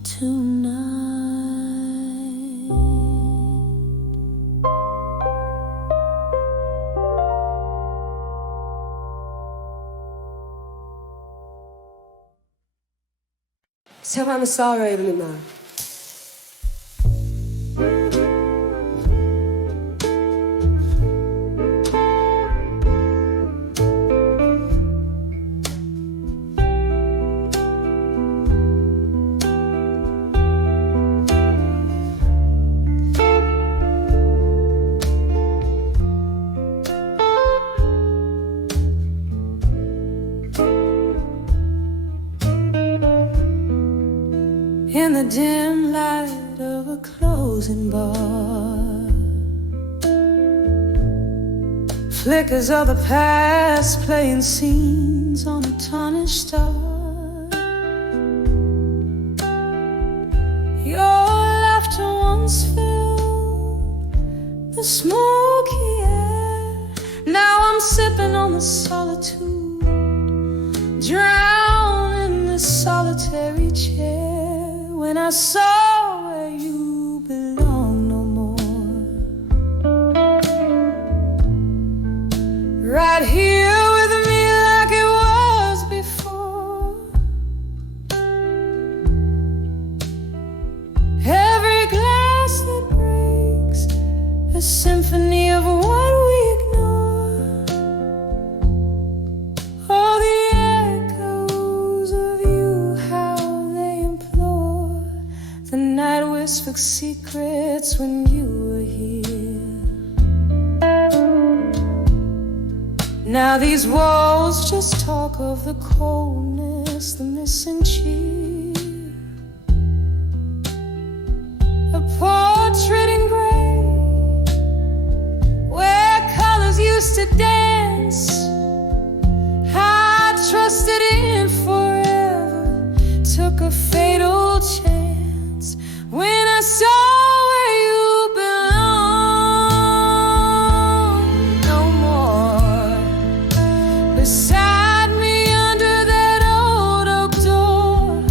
tonight. So I'm sorry, Lima. In the dim light of a closing bar, flickers of the past playing scenes on a tarnished star. Your laughter once filled the smoky air. Now I'm sipping on the solitude, drowned in this solitary chair. When I saw where you belong no more, right here with me like it was before. Every glass that breaks, a symphony of what we ignore. All the echoes of you, how they implore. The night whispered secrets when you were here. Now these walls just talk of the coldness, the missing cheer. A portrait in gray, where colors used to dance. I trusted in forever, took a fatal chance. When I saw where you belong no more, beside me under that old oak door.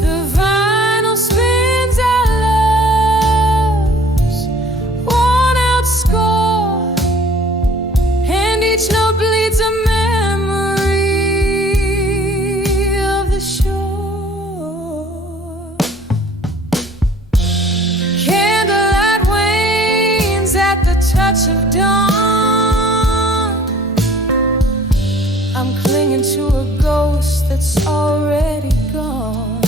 The vinyl spins our love's worn out score, and each note bleeds a memory of the shore. Candlelight wanes at the touch of dawn. I'm clinging to a ghost that's already gone.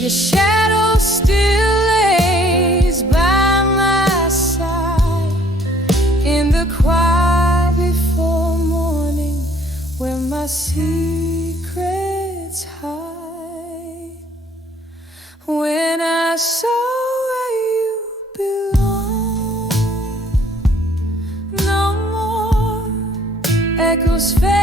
Your shadow still lays by my side in the quiet was fair.